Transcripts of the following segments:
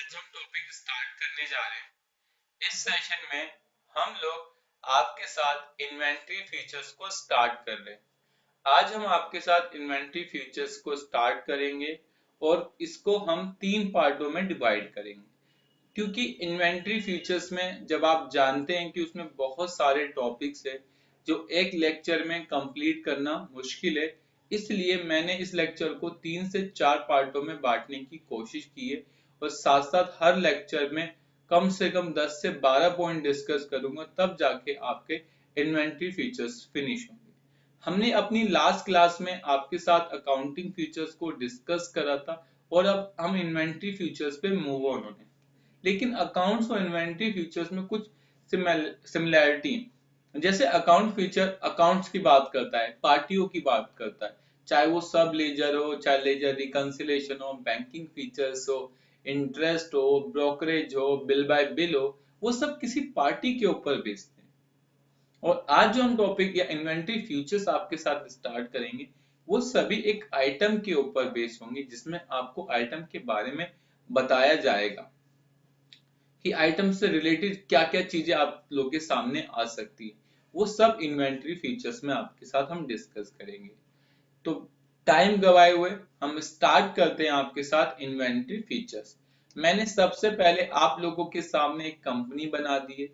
आज हम topic start करने जा रहे हैं। इस सेशन में हम लोग आपके साथ इन्वेंटरी फीचर्स को स्टार्ट कर रहे हैं। आज हम आपके साथ इन्वेंटरी फीचर्स को स्टार्ट करेंगे और इसको हम तीन पार्टों में डिवाइड करेंगे, क्योंकि इन्वेंटरी फीचर्स में जब आप जानते हैं कि उसमें बहुत सारे टॉपिक्स है जो एक लेक्चर में कंप्लीट करना मुश्किल है, इसलिए मैंने इस लेक्चर को 3 से 4 पार्टों में बांटने की कोशिश की है और साथ साथ हर लेक्चर में कम से कम 10 से 12 पॉइंट डिस्कस करूंगा, तब जाके आपके इन्वेंटरी फीचर्स फिनिश होंगे। हमने अपनी लास्ट क्लास में आपके साथ अकाउंटिंग फीचर्स को डिस्कस करा था और अब हम इन्वेंटरी फीचर्स पे मूव ऑन होने, लेकिन अकाउंट्स और इन्वेंटरी फीचर्स में कुछ सिमिलैरिटी है। जैसे अकाउंट फीचर अकाउंट्स की बात करता है, पार्टियों की बात करता है, चाहे वो सब लेजर हो, चाहे लेजर रिकंसिलेशन हो, बैंकिंग फीचर्स हो, इंटरेस्ट हो, ब्रोकरेज हो, बिल बाय बिल हो, वो सब किसी पार्टी के ऊपर बेस्ड है। और आज जो हम टॉपिक या इन्वेंटरी फ्यूचर्स आपके साथ स्टार्ट करेंगे, वो सभी एक आइटम के ऊपर बेस होंगे, जिसमें आपको आइटम के बारे में बताया जाएगा कि आइटम से रिलेटेड क्या क्या चीजें आप लोग के सामने आ सकती है। वो सब इन्वेंटरी फीचर्स में आपके साथ हम डिस्कस करेंगे। तो टाइम गवाए हुए हम स्टार्ट करते हैं आपके साथ इन्वेंटरी फीचर्स। मैंने सबसे पहले आप लोगों के सामने एक कंपनी बना दी है,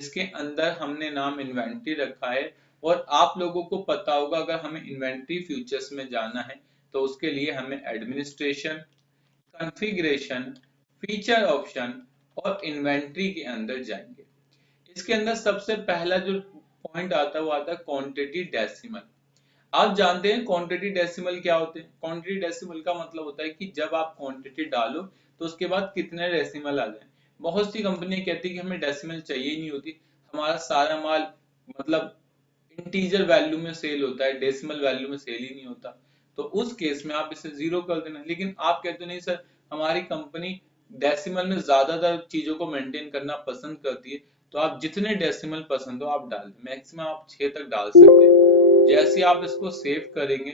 जिसके अंदर हमने नाम इन्वेंटरी रखा है। और आप लोगों को पता होगा, अगर हमें इन्वेंटरी फीचर्स में जाना है तो उसके लिए हमें एडमिनिस्ट्रेशन, कॉन्फ़िगरेशन, फीचर ऑप्शन और इन्वेंटरी के अंदर जाएंगे। इसके अंदर सबसे पहला जो पॉइंट आता है वो आता है क्वांटिटी डेसिमल। आप जानते हैं क्वांटिटी डेसिमल क्या होते हैं? क्वांटिटी डेसिमल का मतलब होता है कि जब आप क्वांटिटी डालो तो उसके बाद कितने डेसिमल आ जाए। बहुत सी कंपनियां कहती है कि हमें डेसिमल चाहिए ही नहीं होती, हमारा सारा माल मतलब इंटीजर वैल्यू में सेल होता है, डेसिमल वैल्यू में सेल ही नहीं होता। तो उस केस में आप इसे जीरो कर देना। लेकिन आप कहते नहीं सर, हमारी कंपनी डेसिमल में ज्यादातर चीजों को मेंटेन करना पसंद करती है, तो आप जितने डेसिमल पसंद हो आप डाल दें, मैक्सिमम आप 6 तक डाल सकते हैं। जैसे आप इसको सेव करेंगे,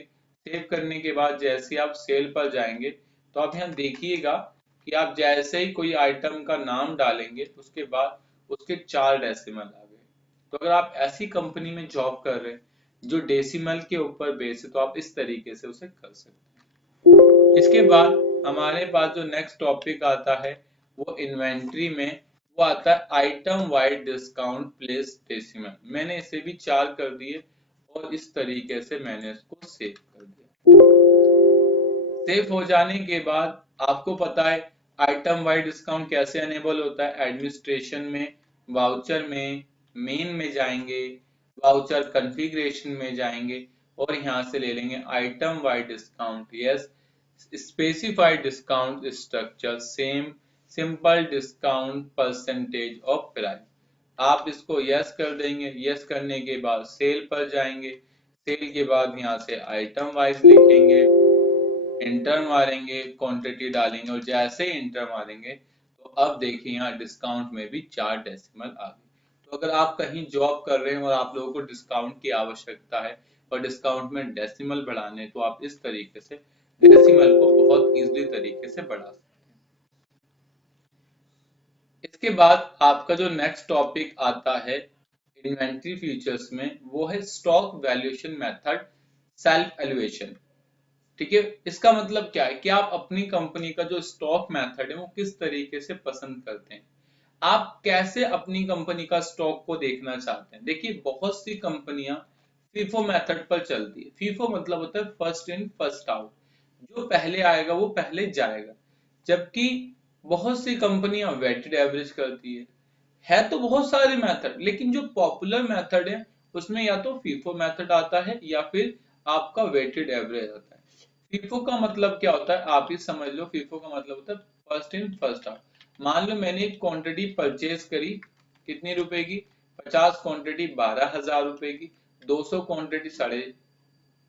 सेव करने के बाद जैसे आप सेल पर जाएंगे, तो आप यहाँ देखिएगा कि आप जैसे ही कोई आइटम का नाम डालेंगे उसके बाद उसके 4 डेसिमल आ गए। तो अगर आप ऐसी कंपनी में जॉब कर रहे हैं जो डेसिमल के ऊपर बेस है, तो आप इस तरीके से उसे कर सकते हैं। इसके बाद हमारे पास जो नेक्स्ट टॉपिक आता है वो इन्वेंट्री में वो आता है item wide discount place decimal. मैंने इसे भी 4 कर दिए और इस तरीके से मैंने इसको सेव कर दिया। सेव हो जाने के बाद आपको पता है आइटम वाइड डिस्काउंट कैसे अनेबल होता है। एडमिनिस्ट्रेशन में, वाउचर में, मेन में जाएंगे, वाउचर कॉन्फ़िगरेशन में जाएंगे और यहाँ से ले लेंगे item wide discount. Yes, specified discount structure same, simple discount percentage of price. आप इसको यस कर देंगे। यस करने के बाद सेल पर जाएंगे, सेल के बाद यहाँ से आइटम वाइज लिखेंगे, इंटर मारेंगे, क्वांटिटी डालेंगे और जैसे ही इंटर मारेंगे तो अब देखिए यहाँ डिस्काउंट में भी 4 डेसिमल आ गए। तो अगर आप कहीं जॉब कर रहे हैं और आप लोगों को डिस्काउंट की आवश्यकता है और डिस्काउंट में डेसिमल बढ़ाने, तो आप इस तरीके से डेसिमल को बहुत इजीली तरीके से बढ़ा सकते हैं। इसके बाद आपका जो नेक्स्ट टॉपिक आता है इन्वेंट्री फ्यूचर्स में, वो है stock valuation method, self elevation. ठीक है, इसका मतलब क्या है कि आप अपनी कंपनी का जो स्टॉक मेथड है वो किस तरीके से पसंद करते हैं, आप कैसे अपनी कंपनी का स्टॉक को देखना चाहते हैं। देखिए, बहुत सी कंपनियां फीफो मेथड पर चलती है। फीफो मतलब होता है फर्स्ट इन फर्स्ट आउट, जो पहले आएगा वो पहले जाएगा। जबकि बहुत सी कंपनियां वेटेड एवरेज करती है तो बहुत सारे मेथड, लेकिन जो पॉपुलर मेथड है उसमें या तो फीफो मेथड आता है या फिर आपका वेटेड एवरेज आता है। फीफो का मतलब क्या होता है आप ही समझ लो। फीफो का मतलब होता है फर्स्ट इन फर्स्ट आउट। मान लो मैंने एक क्वांटिटी परचेज करी, कितनी रुपए की? 50 क्वांटिटी 12,000 रुपए की, 200 क्वांटिटी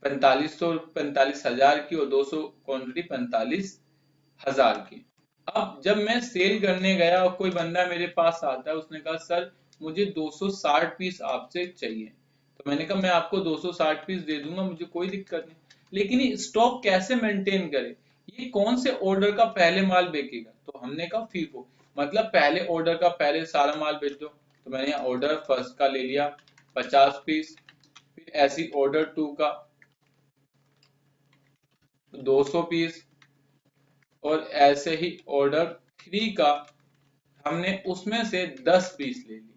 45,000 की और 200 क्वांटिटी 45,000 की। अब जब मैं सेल करने गया और कोई बंदा मेरे पास आता है, उसने कहा सर मुझे 260 पीस आपसे चाहिए, तो मैंने कहा मैं आपको 260 पीस दे दूंगा, मुझे कोई दिक्कत नहीं। लेकिन ये स्टॉक कैसे मेंटेन करे? ये कौन से ऑर्डर का पहले माल बेचेगा, तो हमने कहा फीफो, मतलब पहले ऑर्डर का पहले सारा माल बेच दो। तो मैंने यहाँ ऑर्डर फर्स्ट का ले लिया 50 पीस, फिर ऐसी ऑर्डर 2 का 200 पीस, और ऐसे ही ऑर्डर 3 का हमने उसमें से 10 पीस ले ली।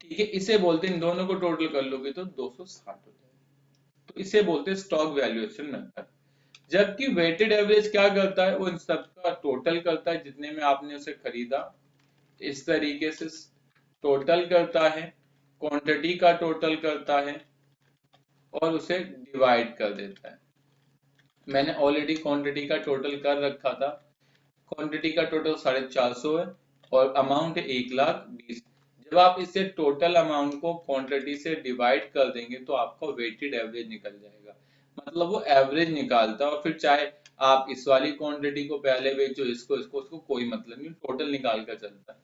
ठीक है, इसे बोलते हैं, इन दोनों को टोटल कर लोगे तो 260 हो जाएगा। तो इसे बोलते हैं स्टॉक वैल्यूएशन मेथड। जबकि वेटेड एवरेज क्या करता है, वो इन सबका टोटल करता है जितने में आपने उसे खरीदा, इस तरीके से टोटल करता है, क्वांटिटी का टोटल करता है और उसे डिवाइड कर देता है। मैंने ऑलरेडी क्वांटिटी का टोटल कर रखा था, क्वांटिटी का टोटल 450 है और अमाउंट है 1,20,000। जब आप इसे टोटल अमाउंट को क्वांटिटी से डिवाइड कर देंगे तो आपका वेटेड एवरेज निकल जाएगा, मतलब वो एवरेज निकालता है। और फिर चाहे आप इस वाली क्वांटिटी को पहले बेचो, इसको इसको उसको कोई मतलब नहीं, टोटल निकाल कर चलता है।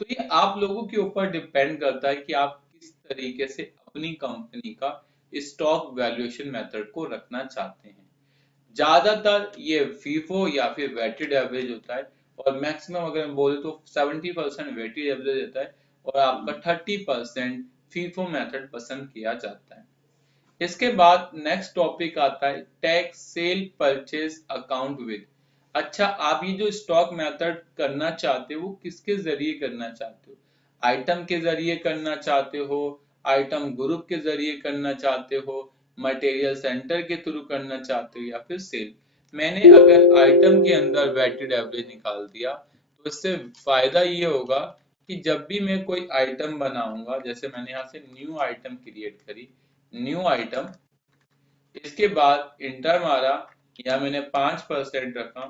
तो ये आप लोगों के ऊपर डिपेंड करता है कि आप किस तरीके से अपनी कंपनी का स्टॉक वैल्यूएशन मेथड को रखना चाहते हैं। ज्यादातर ये फीफो या फिर वेटेड एवरेज होता है, और मैक्सिमम अगर हम बोले तो 70% वेटेड एवरेज रहता है और आपका 30% फीफो मेथड पसंद किया जाता है। इसके बाद नेक्स्ट टॉपिक आता है tax cell purchase account with. अच्छा, आप ये जो स्टॉक मेथड करना चाहते हो वो किसके जरिए करना चाहते हो? आइटम के जरिए करना चाहते हो, आइटम ग्रुप के जरिए करना चाहते हो, मटेरियल सेंटर के थ्रू करना चाहते हो, या फिर सेल? मैंने अगर आइटम के अंदर वेटेड एवरेज निकाल दिया तो इससे फायदा ये होगा कि जब भी मैं कोई आइटम बनाऊंगा, जैसे मैंने यहाँ से न्यू आइटम क्रिएट करी, न्यू आइटम, इसके बाद इंटर मारा, या मैंने 5% रखा,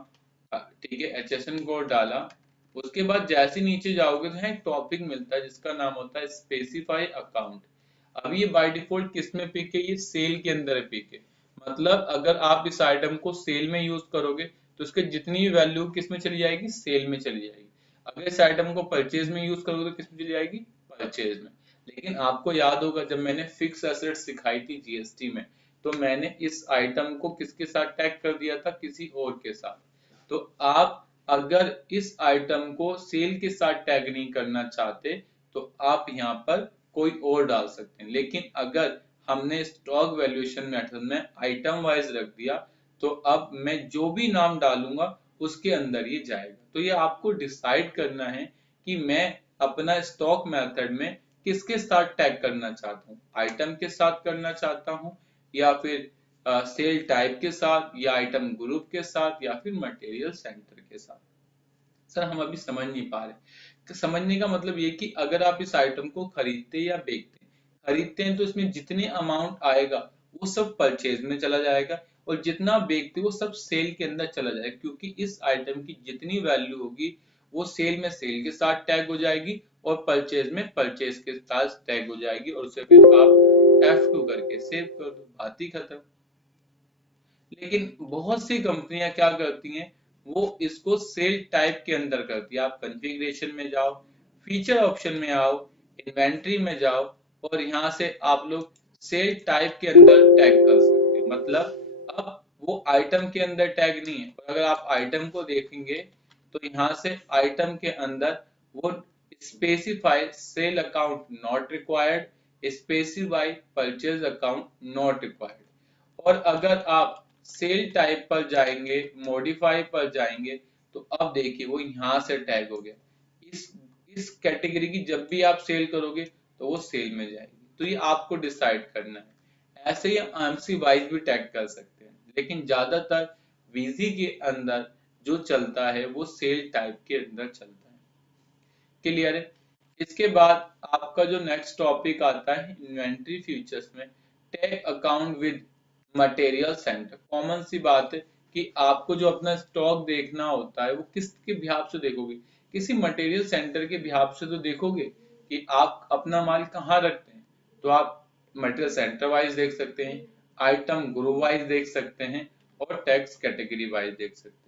ठीक है, HSN कोड डाला। उसके बाद जैसे नीचे जाओगे तो यहाँ एक टॉपिक मिलता है जिसका नाम होता है स्पेसिफाई अकाउंट। अब ये बाय डिफॉल्ट किस में पिक है, ये सेल के अंदर पिक है। मतलब अगर आप इस आइटम को सेल में यूज करोगे तो उसके जितनी वैल्यू किस में चली जाएगी, सेल में चली जाएगी। अगर इस आइटम को परचेज में यूज करोगे तो किस में चली जाएगी, परचेज में। लेकिन आपको याद होगा जब मैंने फिक्स एसेट सिखाई थी जीएसटी में, तो मैंने इस आइटम को किसके साथ टैग कर दिया था, किसी और के साथ। तो आप अगर इस आइटम को सेल के साथ टैग नहीं करना चाहते तो आप यहाँ पर कोई और डाल सकते हैं। लेकिन अगर हमने स्टॉक वैल्यूएशन मेथड में आइटम वाइज रख दिया तो अब मैं जो भी नाम डालूंगा उसके अंदर ये जाएगा। तो ये आपको डिसाइड करना है कि मैं अपना स्टॉक मेथड में किसके साथ टैग करना चाहता हूँ, आइटम के साथ करना चाहता हूँ, या फिर सेल टाइप के साथ, या आइटम ग्रुप के साथ, या फिर मटेरियल सेंटर के साथ। सर हम अभी समझ नहीं पा रहे। तो समझने का मतलब ये कि अगर आप इस आइटम को खरीदते या बेचते हैं, खरीदते हैं तो इसमें जितने अमाउंट आएगा वो सब परचेज में चला जाएगा, और जितना बेचते वो सब सेल के अंदर चला जाएगा, क्योंकि इस आइटम की जितनी वैल्यू होगी वो सेल में सेल के साथ टैग हो जाएगी और परचेज में परचेज के साथ टैग हो जाएगी, और उसे फिर आप F2 करके सेव कर दो, बात ही खत्म। लेकिन बहुत सी कंपनियां क्या करती हैं, वो इसको सेल टाइप के अंदर करती है। आप कॉन्फ़िगरेशन में जाओ, फीचर ऑप्शन में आओ, इन्वेंट्री में जाओ, और यहाँ से आप लोग सेल टाइप के अंदर टैग कर सकते हैं। मतलब अब वो आइटम के अंदर टैग नहीं है। और अगर आप आइटम को देखेंगे तो यहाँ से आइटम के अंदर वो specify sale account not required, specify purchase account not required. और अगर आप सेल टाइप पर जाएंगे, मॉडिफाई पर जाएंगे, तो अब देखिए वो यहाँ से टैग हो गया। इस कैटेगरी की जब भी आप सेल करोगे तो वो सेल में जाएगी। तो ये आपको डिसाइड करना है। ऐसे ही हम एमसी वाइज भी टैग कर सकते हैं, लेकिन ज्यादातर वीजी के अंदर जो चलता है वो सेल टाइप के अंदर चलता है। क्लियर है? इसके बाद आपका जो नेक्स्ट टॉपिक आता है इन्वेंट्री फ्यूचर्स में, tag account with material centre. Common सी बात है कि आपको जो अपना स्टॉक देखना होता है वो किसके बिहाफ से देखोगे, किसी मटेरियल सेंटर के बिहाफ से तो देखोगे कि आप अपना माल कहाँ रखते हैं। तो आप मटेरियल सेंटर वाइज देख सकते हैं, आइटम ग्रुप वाइज देख सकते हैं, और टैक्स कैटेगरी वाइज देख सकते हैं।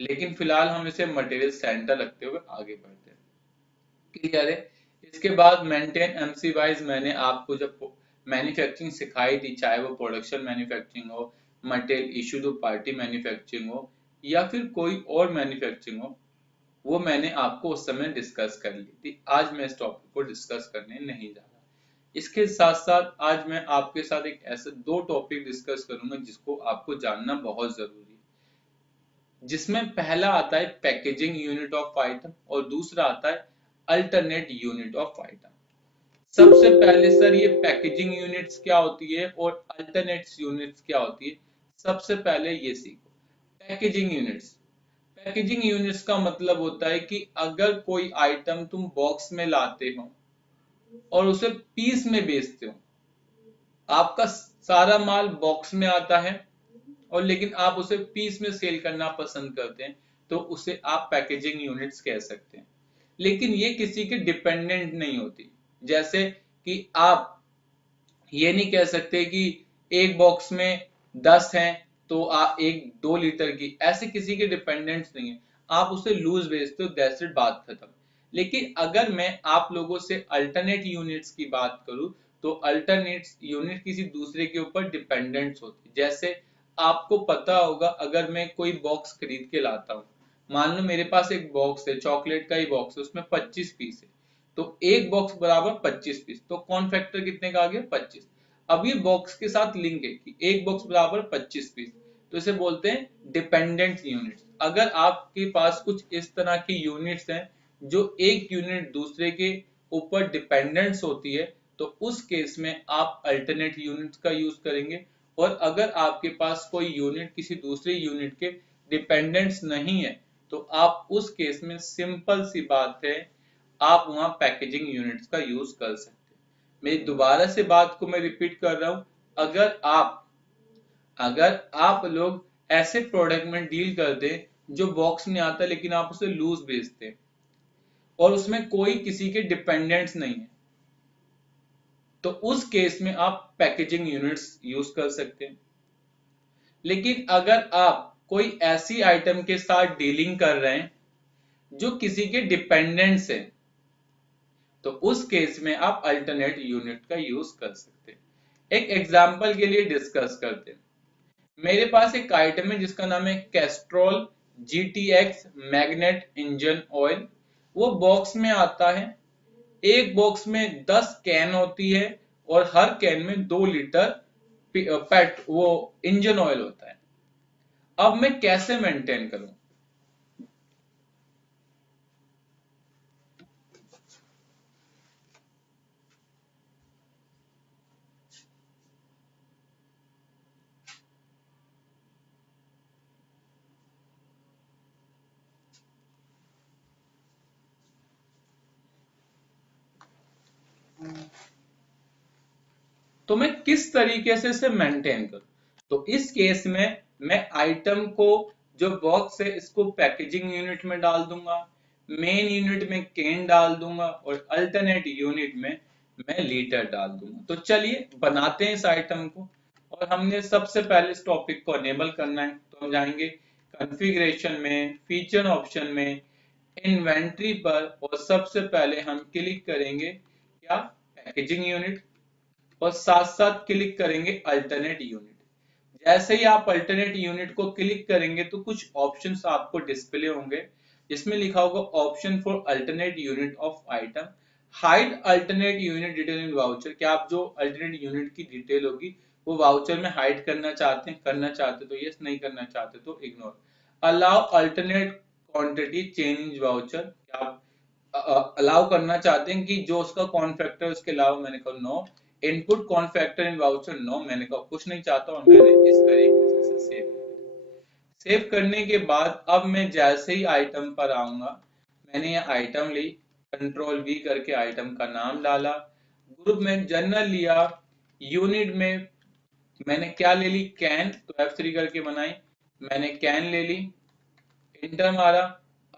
लेकिन फिलहाल हम इसे मटेरियल सेंटर रखते हुए आगे बढ़ते हैं। क्लियर है? इसके बाद मेंटेन एमसी वाइज मैंने आपको जब मैन्युफैक्चरिंग सिखाई थी, चाहे वो प्रोडक्शन मैन्युफैक्चरिंग हो, material issue to party manufacturing हो या फिर कोई और मैन्युफैक्चरिंग हो, वो मैंने आपको उस समय डिस्कस कर ली थी। आज मैं इस टॉपिक को डिस्कस करने नहीं जा रहा। इसके साथ साथ आज मैं आपके साथ एक ऐसे दो टॉपिक डिस्कस करूंगा जिसको आपको जानना बहुत जरूरी है, जिसमें पहला आता है पैकेजिंग यूनिट ऑफ आइटम और दूसरा आता है अल्टरनेट यूनिट ऑफ आइटम। सबसे पहले सर ये पैकेजिंग यूनिट्स क्या होती है और अल्टरनेट्स यूनिट्स क्या होती है, सबसे पहले ये सीखो। पैकेजिंग यूनिट्स, पैकेजिंग यूनिट्स का मतलब होता है कि अगर कोई आइटम तुम बॉक्स में लाते हो और उसे पीस में बेचते हो, आपका सारा माल बॉक्स में आता है और लेकिन आप उसे पीस में सेल करना पसंद करते हैं, तो उसे आप पैकेजिंग यूनिट्स कह सकते हैं। लेकिन ये किसी के डिपेंडेंट नहीं होती। जैसे कि आप ये नहीं कह सकते कि एक बॉक्स में 10 हैं तो आप एक 2 लीटर की, ऐसे किसी के डिपेंडेंट्स नहीं है। आप उसे लूज बेचते हो, दैट्स इट, बात खत्म। लेकिन अगर मैं आप लोगों से अल्टरनेट यूनिट्स की बात करूं, तो अल्टरनेट यूनिट किसी दूसरे के ऊपर डिपेंडेंट्स होती है। जैसे आपको पता होगा, अगर मैं कोई बॉक्स खरीद के लाता हूँ, मान लो मेरे पास एक बॉक्स है, चॉकलेट का ही बॉक्स है, उसमें 25 पीस है, तो एक बॉक्स बराबर 25 पीस, तो कौन फैक्टर कितने का आ गया, 25। अब ये बॉक्स के साथ लिंक है कि एक बॉक्स बराबर 25 पीस, तो इसे बोलते हैं डिपेंडेंट यूनिट्स। अगर आपके पास कुछ इस तरह की यूनिट्स हैं जो एक यूनिट दूसरे के ऊपर डिपेंडेंस होती है, तो उस केस में आप अल्टरनेट यूनिट्स का यूज करेंगे। और अगर आपके पास कोई यूनिट किसी दूसरे यूनिट के डिपेंडेंस नहीं है, तो आप उस केस में सिंपल सी बात है, आप वहां पैकेजिंग यूनिट्स का यूज कर सकते हैं। मैं दोबारा से बात को मैं रिपीट कर रहा हूं, अगर आप लोग ऐसे प्रोडक्ट में डील करते हैं जो बॉक्स में आता है लेकिन आप उसे लूज बेचते हैं और उसमें कोई किसी के डिपेंडेंट्स नहीं है, तो उस केस में आप पैकेजिंग यूनिट्स यूज कर सकते हैं। लेकिन अगर आप कोई ऐसी आइटम के साथ डीलिंग कर रहे हैं जो किसी के डिपेंडेंट्स है, तो उस केस में आप अल्टरनेट यूनिट का यूज कर सकते हैं। एक एग्जांपल के लिए डिस्कस करते हैं। मेरे पास एक आइटम है जिसका नाम है Castrol GTX magnet engine oil. वो बॉक्स में आता है, एक बॉक्स में 10 कैन होती है और हर कैन में 2 लीटर पेट वो इंजन ऑयल होता है। अब मैं कैसे मेंटेन करूं? तो मैं किस तरीके से इसे मेंटेन करूं? तो इस केस में मैं आइटम को, जो बॉक्स है, इसको पैकेजिंग यूनिट में डाल दूंगा, मेन यूनिट में कैन डाल दूंगा और अल्टरनेट यूनिट में मैं लीटर डाल दूंगा। तो चलिए बनाते हैं इस आइटम को। और हमने सबसे पहले इस टॉपिक को अनेबल करना है, तो हम जाएंगे कॉन्फ़िगरेशन में, फीचर ऑप्शन में, इन्वेंट्री पर, और सबसे पहले हम क्लिक करेंगे क्या, पैकेजिंग यूनिट, और साथ साथ क्लिक करेंगे अल्टरनेट यूनिट। जैसे ही आप अल्टरनेट यूनिट को क्लिक करेंगे तो कुछ ऑप्शंस आपको डिस्प्ले होंगे, जिसमें लिखा होगा option for alternate unit of item, hide alternate unit detail in voucher. क्या आप जो अल्टरनेट यूनिट की डिटेल होगी वो वाउचर में हाइड करना चाहते हैं? करना चाहते तो यस, नहीं करना चाहते तो ignore. Allow alternate quantity change voucher, क्या आप अलाउ करना चाहते हैं कि जो उसका कॉन फैक्टर उसके अलावा? मैंने कहा no. Input con factor in voucher, no, मैंने कहा कुछ नहीं चाहता और मैंने इस तरीके से सेव कर दिया। सेव करने के बाद अब मैं जैसे ही आइटम पर आऊंगा, मैंने ये आइटम ली, कंट्रोल V करके आइटम का नाम डाला, ग्रुप में जनरल लिया, यूनिट में मैंने क्या ले ली, कैन, तो F3 करके बनाई, मैंने कैन ले ली, इंटर मारा।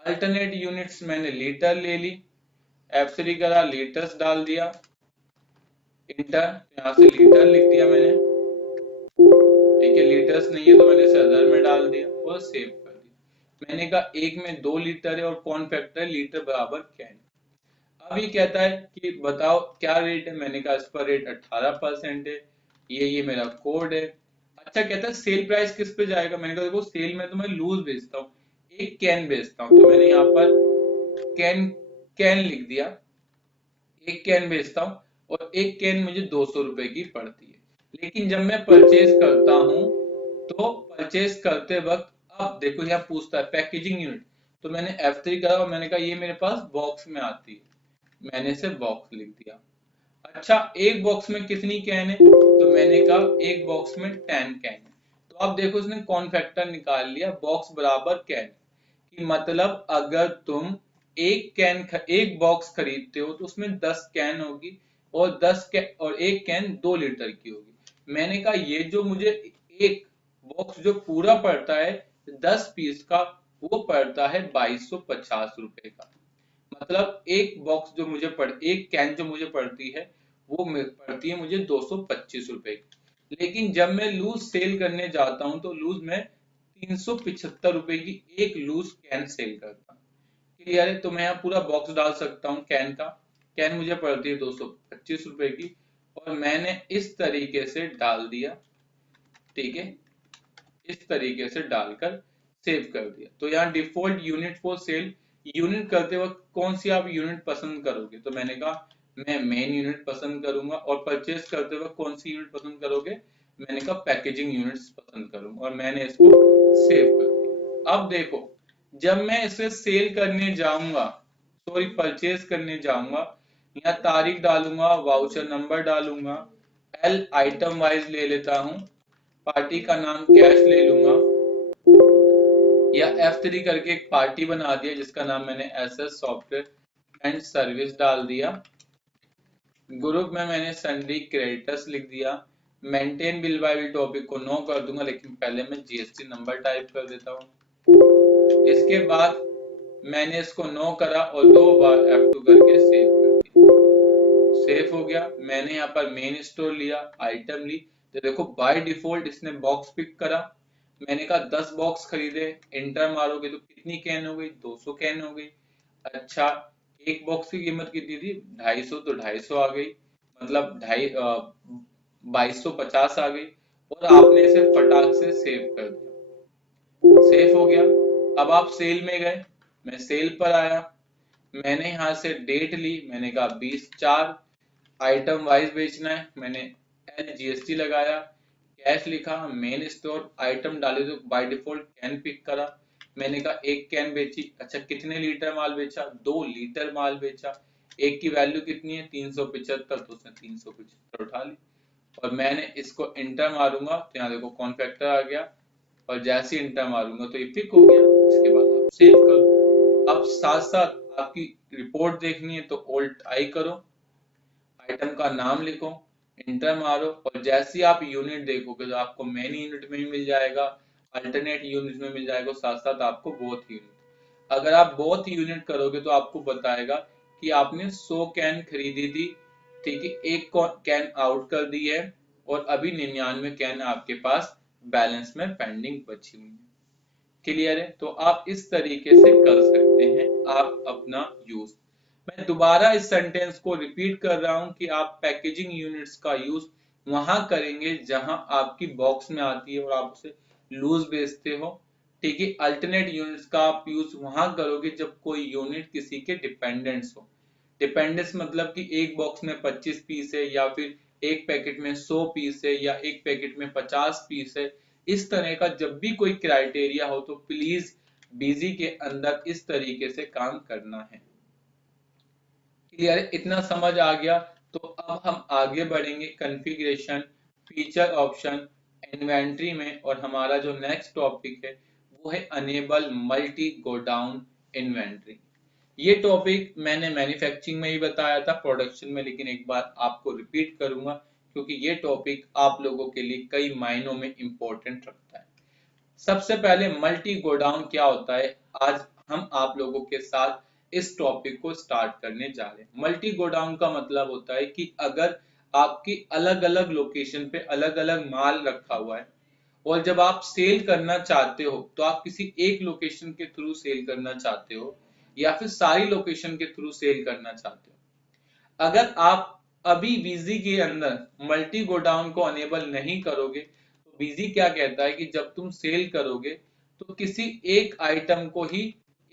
अल्टरनेट यूनिट्स मैंने लीटर ले ली, F3 करा, लीटर्स डाल दिया, इंटर, यहाँ से लीटर लिख दिया मैंने, ठीक है। लीटर्स नहीं है तो मैंने इसे अदर में डाल दिया और सेव कर दिया। मैंने कहा एक में 2 लीटर है और कौन फैक्टर है, लीटर बराबर कैन। अब ये कहता है कि बताओ क्या रेट है, मैंने कहा इस पर रेट 18% है, ये मेरा कोड है। अच्छा कहता है सेल प्राइस किस पे जाएगा, मैंने कहा देखो सेल में तो मैं लूज बेचता हूँ, एक कैन बेचता हूँ, तो मैंने यहाँ पर कैन कैन लिख दिया, एक कैन बेचता हूँ और एक कैन मुझे 200 रुपए की पड़ती है। लेकिन जब मैं परचेज करता हूँ तो परचेज करते वक्त अब देखो यहाँ पूछता है पैकेजिंग यूनिट, तो मैंने F3 करा और मैंने कहा ये मेरे पास बॉक्स में आती है, मैंने इसे बॉक्स लिख दिया। अच्छा एक बॉक्स में कितनी कैन है, तो मैंने कहा एक बॉक्स में 10 कैन है। तो अब देखो उसने कौन फैक्टर निकाल लिया, बॉक्स बराबर कैन, कि मतलब अगर तुम एक बॉक्स खरीदते हो तो उसमें 10 कैन होगी, और 10 कैन और एक कैन 2 लीटर की होगी। मैंने कहा ये जो मुझे एक बॉक्स जो पूरा पड़ता है 10 पीस का, वो पड़ता है 2250 रुपए का। मतलब एक बॉक्स जो मुझे एक कैन जो मुझे पड़ती है वो पड़ती है मुझे 225 रुपए की। लेकिन जब मैं लूज सेल करने जाता हूँ तो लूज में 375 रुपए की एक लूज कैन सेल करता हूँ। क्लियर है, तो मैं यहाँ पूरा बॉक्स डाल सकता हूँ कैन का, कैन मुझे पड़ती है 225 रुपए की, और मैंने इस तरीके से डाल दिया। ठीक है, इस तरीके से डालकर सेव कर दिया। तो यहाँ default unit for sale, unit करते वक्त कौन सी आप यूनिट पसंद करोगे, तो मैंने कहा मैं मेन यूनिट पसंद करूंगा। और परचेज करते वक्त कौन सी यूनिट पसंद करोगे, मैंने कहा पैकेजिंग यूनिट्स पसंद करूंगा, और मैंने इसको सेव कर दिया। अब देखो जब मैं इसे सेल करने जाऊंगा, सॉरी परचेज करने जाऊंगा, यहाँ तारीख डालूंगा, वाउचर नंबर डालूंगा, एल आइटम वाइज ले लेता हूँ, पार्टी का नाम कैश ले लूंगा, या F3 करके एक पार्टी बना दिया जिसका नाम मैंने SS सॉफ्टवेयर एंड सर्विस डाल दिया। ग्रुप में मैंने सन्ड्री क्रेडिटर्स लिख दिया। Maintain bill bye bill topic को नो कर दूंगा, लेकिन पहले मैं GST नंबर टाइप कर देता हूँ। इसके बाद मैंने इसको नो करा और 2 बार F2 करके सेव कर दिया। सेव हो गया। मैंने यहाँ पर मेन स्टोर लिया, आइटम ली, तो देखो बाय डिफॉल्ट इसने बॉक्स पिक करा। मैंने कहा 10 बॉक्स खरीदे, इंटर मारोगे तो कितनी कैन हो गई, 200 कैन हो गई। अच्छा एक बॉक्स की कीमत कितनी थी, 250, तो 250 आ गई, मतलब 2250 आ गई। और आपने इसे फटाक से सेव कर दिया, सेव हो गया। अब आप सेल में गए, मैं सेल पर आया, मैंने यहाँ से डेट ली, मैंने कहा 20/4, आइटम वाइज बेचना है, मैंने GST लगाया, कैश लिखा, मेन स्टोर, आइटम डाले तो बाय डिफॉल्ट कैन पिक करा। मैंने कहा एक कैन बेची। अच्छा कितने लीटर माल बेचा, 2 लीटर माल बेचा। एक की वैल्यू कितनी है, 375, तो उसने 375 उठा ली। और मैंने इसको इंटर मारूंगा तो यहाँ देखो कौन फैक्टर आ गया, और जैसे ही इंटर मारूंगा तो ये पिक हो गया। इसके बाद आप सेव करो। अब साथ साथ आपकी रिपोर्ट देखनी है तो Alt I करो, आइटम का नाम लिखो, इंटर मारो, और जैसे ही आप यूनिट देखोगे तो आपको मेन यूनिट में ही मिल जाएगा, अल्टरनेट यूनिट में मिल जाएगा, साथ साथ आपको बोथ यूनिट। अगर आप बोथ यूनिट करोगे तो आपको बताएगा कि आपने 100 कैन खरीदी थी, ठीक है, एक कैन आउट कर दी है, और अभी 99 कैन आपके पास बैलेंस में पेंडिंग बची हुई है। क्लियर है, तो आप इस तरीके से कर सकते हैं आप अपना यूज। मैं दोबारा इस सेंटेंस को रिपीट कर रहा हूं कि आप पैकेजिंग यूनिट्स का यूज वहां करेंगे जहां आपकी बॉक्स में आती है और आप उसे लूज बेचते हो। ठीक है, अल्टरनेट यूनिट्स का आप यूज वहां करोगे जब कोई यूनिट किसी के डिपेंडेंट्स हो। डिपेंडेंस मतलब कि एक बॉक्स में 25 पीस है, या फिर एक पैकेट में 100 पीस है, या एक पैकेट में 50 पीस है। इस तरह का जब भी कोई क्राइटेरिया हो तो प्लीज बीजी के अंदर इस तरीके से काम करना है। क्लियर, इतना समझ आ गया। तो अब हम आगे बढ़ेंगे कॉन्फ़िगरेशन, फीचर ऑप्शन, इन्वेंट्री में, और हमारा जो नेक्स्ट टॉपिक है वो है अनेबल मल्टी गोडाउन इन्वेंट्री। ये टॉपिक मैंने मैन्युफैक्चरिंग में ही बताया था, प्रोडक्शन में, लेकिन एक बार आपको रिपीट करूंगा क्योंकि ये टॉपिक आप लोगों के लिए कई मायनों में इंपॉर्टेंट रखता है। सबसे पहले मल्टी गोडाउन क्या होता है, आज हम आप लोगों के साथ इस टॉपिक को स्टार्ट करने जा रहे हैं। मल्टी गोडाउन का मतलब होता है कि अगर आपकी अलग अलग लोकेशन पे अलग अलग माल रखा हुआ है, और जब आप सेल करना चाहते हो तो आप किसी एक लोकेशन के थ्रू सेल करना चाहते हो, या फिर सारी लोकेशन के थ्रू सेल करना चाहते हो। अगर आप अभी वीजी के अंदर मल्टी गोडाउन को अनेबल नहीं करोगे तो बीजी क्या कहता है कि जब तुम सेल करोगे तो किसी एक आइटम को ही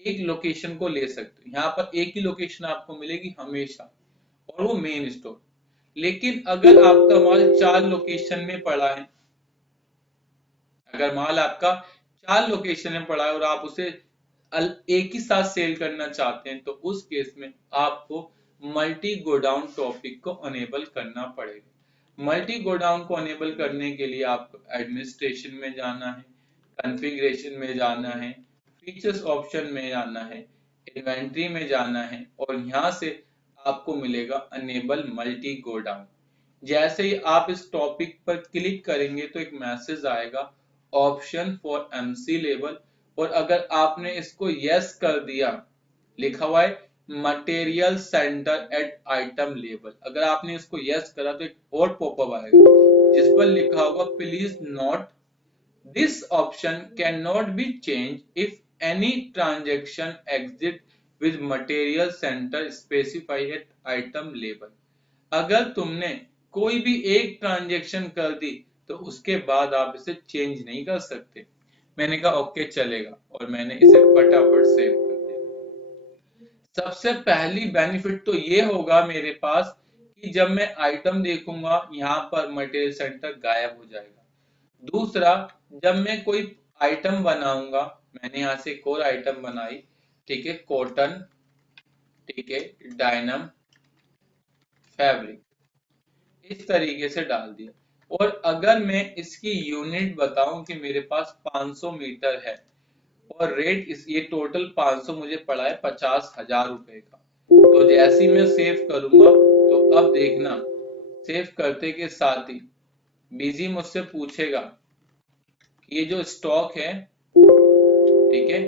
एक लोकेशन को ले सकते हो। यहाँ पर एक ही लोकेशन आपको मिलेगी हमेशा, और वो मेन स्टोर। लेकिन अगर आपका माल 4 लोकेशन में पड़ा है, अगर माल आपका 4 लोकेशन में पड़ा है और आप उसे एक ही साथ सेल करना चाहते हैं, तो उस केस में आपको मल्टी गोडाउन टॉपिक को अनेबल करना पड़ेगा। मल्टी गोडाउन को अनेबल करने के लिए आपको एडमिनिस्ट्रेशन में जाना है, कॉन्फ़िगरेशन में जाना है, फीचर्स ऑप्शन में जाना है, इन्वेंट्री में जाना है, और यहाँ से आपको मिलेगा अनेबल मल्टी गोडाउन। जैसे ही आप इस टॉपिक पर क्लिक करेंगे तो एक मैसेज आएगा, ऑप्शन फॉर एमसी लेवल, और अगर आपने इसको यस कर दिया, लिखा हुआ है material centre at item level, अगर आपने इसको यस करा तो एक और पॉपअप आएगा जिस पर लिखा होगा please note this option can not be change if any transaction exit with material centre specify at item level. अगर तुमने कोई भी एक ट्रांजेक्शन कर दी तो उसके बाद आप इसे चेंज नहीं कर सकते। मैंने कहा ओके चलेगा, और मैंने इसे फटाफट सेव कर दिया। सबसे पहली बेनिफिट तो ये होगा मेरे पास कि जब मैं आइटम देखूंगा यहाँ पर मटेरियल सेंटर गायब हो जाएगा। दूसरा, जब मैं कोई आइटम बनाऊंगा, मैंने यहाँ से एक और आइटम बनाई, ठीक है, कॉटन, ठीक है, डायनम फैब्रिक, इस तरीके से डाल दिया। और अगर मैं इसकी यूनिट बताऊं कि मेरे पास 500 मीटर है और रेट ये टोटल 500 मुझे पड़ा है 50,000 रुपए का, तो जैसे ही मैं सेव करूंगा तो अब देखना सेव करते के साथ ही बीजी मुझसे पूछेगा कि ये जो स्टॉक है, ठीक है,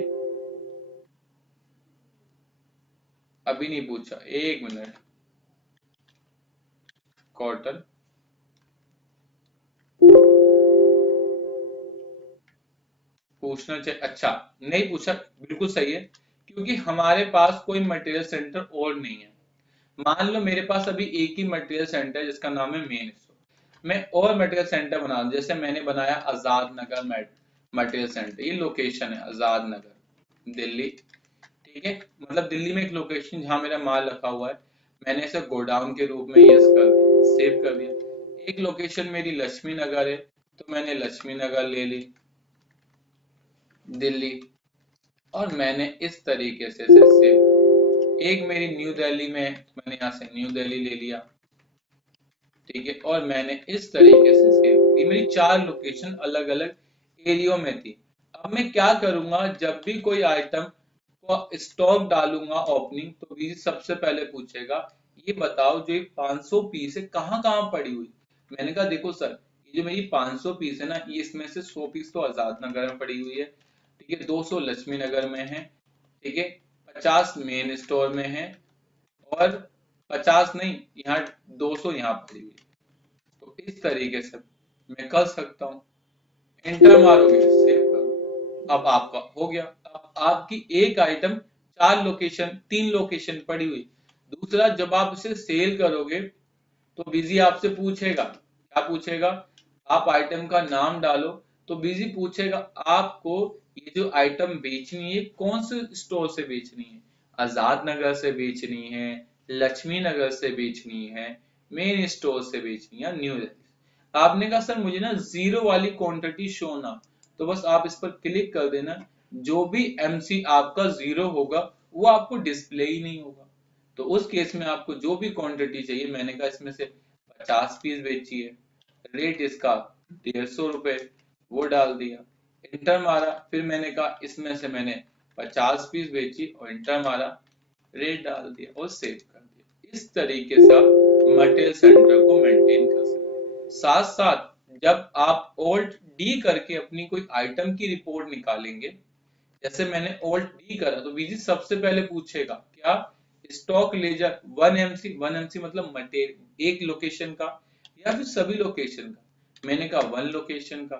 अभी नहीं पूछा, एक मिनट, कॉटन, पूछना चाहिए, अच्छा नहीं पूछा, बिल्कुल सही है, क्योंकि हमारे पास कोई मटेरियल सेंटर और नहीं है। मान लो मेरे पास अभी एक ही मटेरियल सेंटर है जिसका नाम है मेन स्टोर, मैं और मटेरियल सेंटर बना दूं, जैसे मैंने बनाया आजाद नगर मटेरियल सेंटर, ये लोकेशन है आजाद नगर दिल्ली, ठीक है, मतलब दिल्ली में एक लोकेशन जहां मेरा माल रखा हुआ है, मैंने इसे गोडाउन के रूप में यस कर दिया, सेव कर दिया। एक लोकेशन मेरी लक्ष्मी नगर है, तो मैंने लक्ष्मी नगर ले ली दिल्ली, और मैंने इस तरीके से इसे सेव। एक मेरी न्यू दिल्ली में, मैंने यहाँ से न्यू दिल्ली ले लिया, ठीक है, और मैंने इस तरीके से सेव। ये मेरी 4 लोकेशन अलग अलग एरियो में थी। अब मैं क्या करूंगा, जब भी कोई आइटम को स्टॉक डालूंगा ओपनिंग, तो भी सबसे पहले पूछेगा ये बताओ जो ये 500 पीस है कहाँ कहाँ पड़ी हुई। मैंने कहा देखो सर, ये जो मेरी 500 पीस है ना, ये इसमें से 100 पीस तो आजाद नगर में पड़ी हुई है, ठीक है, 200 लक्ष्मी नगर में है, ठीक है, 50 मेन स्टोर में है, और 50 नहीं, यहाँ 200 यहाँ पड़ी हुई है। तो इस तरीके से मैं कर सकता हूँ, एंटर मारोगे, सेव करो, अब आपका हो गया। अब आपकी एक आइटम 4 लोकेशन 3 लोकेशन पड़ी हुई। दूसरा, जब आप इसे सेल करोगे तो बिजी आपसे पूछेगा, क्या पूछेगा, आप आइटम का नाम डालो, तो बिजी पूछेगा आपको ये जो आइटम बेचनी है कौन से स्टोर से बेचनी है, आजाद नगर से बेचनी है, लक्ष्मी नगर से बेचनी है, मेन स्टोर से बेचनी है, न्यू दिल्ली। आपने कहा सर मुझे ना जीरो वाली क्वांटिटी शो ना, तो बस आप इस पर क्लिक कर देना, जो भी एमसी आपका जीरो होगा वो आपको डिस्प्ले ही नहीं होगा। तो उस केस में आपको जो भी क्वांटिटी चाहिए, मैंने कहा इसमें से 50 पीस बेची है, रेट इसका 150 रुपए, वो डाल दिया, इंटर मारा, फिर मैंने कहा इसमें से मैंने 50 पीस बेची और इंटर मारा, रेट डाल दिया और सेव कर दिया। इस तरीके से आप मटेरियल सेंटर को मेंटेन कर सकते हैं। साथ साथ जब आप ऑल्ट डी करके अपनी कोई आइटम की रिपोर्ट निकालेंगे, जैसे मैंने ऑल्ट डी करा, तो बीजी सबसे पहले पूछेगा क्या, स्टॉक लेजर 1 एमसी, 1 एमसी मतलब मटेरियल एक लोकेशन का या फिर सभी लोकेशन का, मैंने कहा 1 लोकेशन का।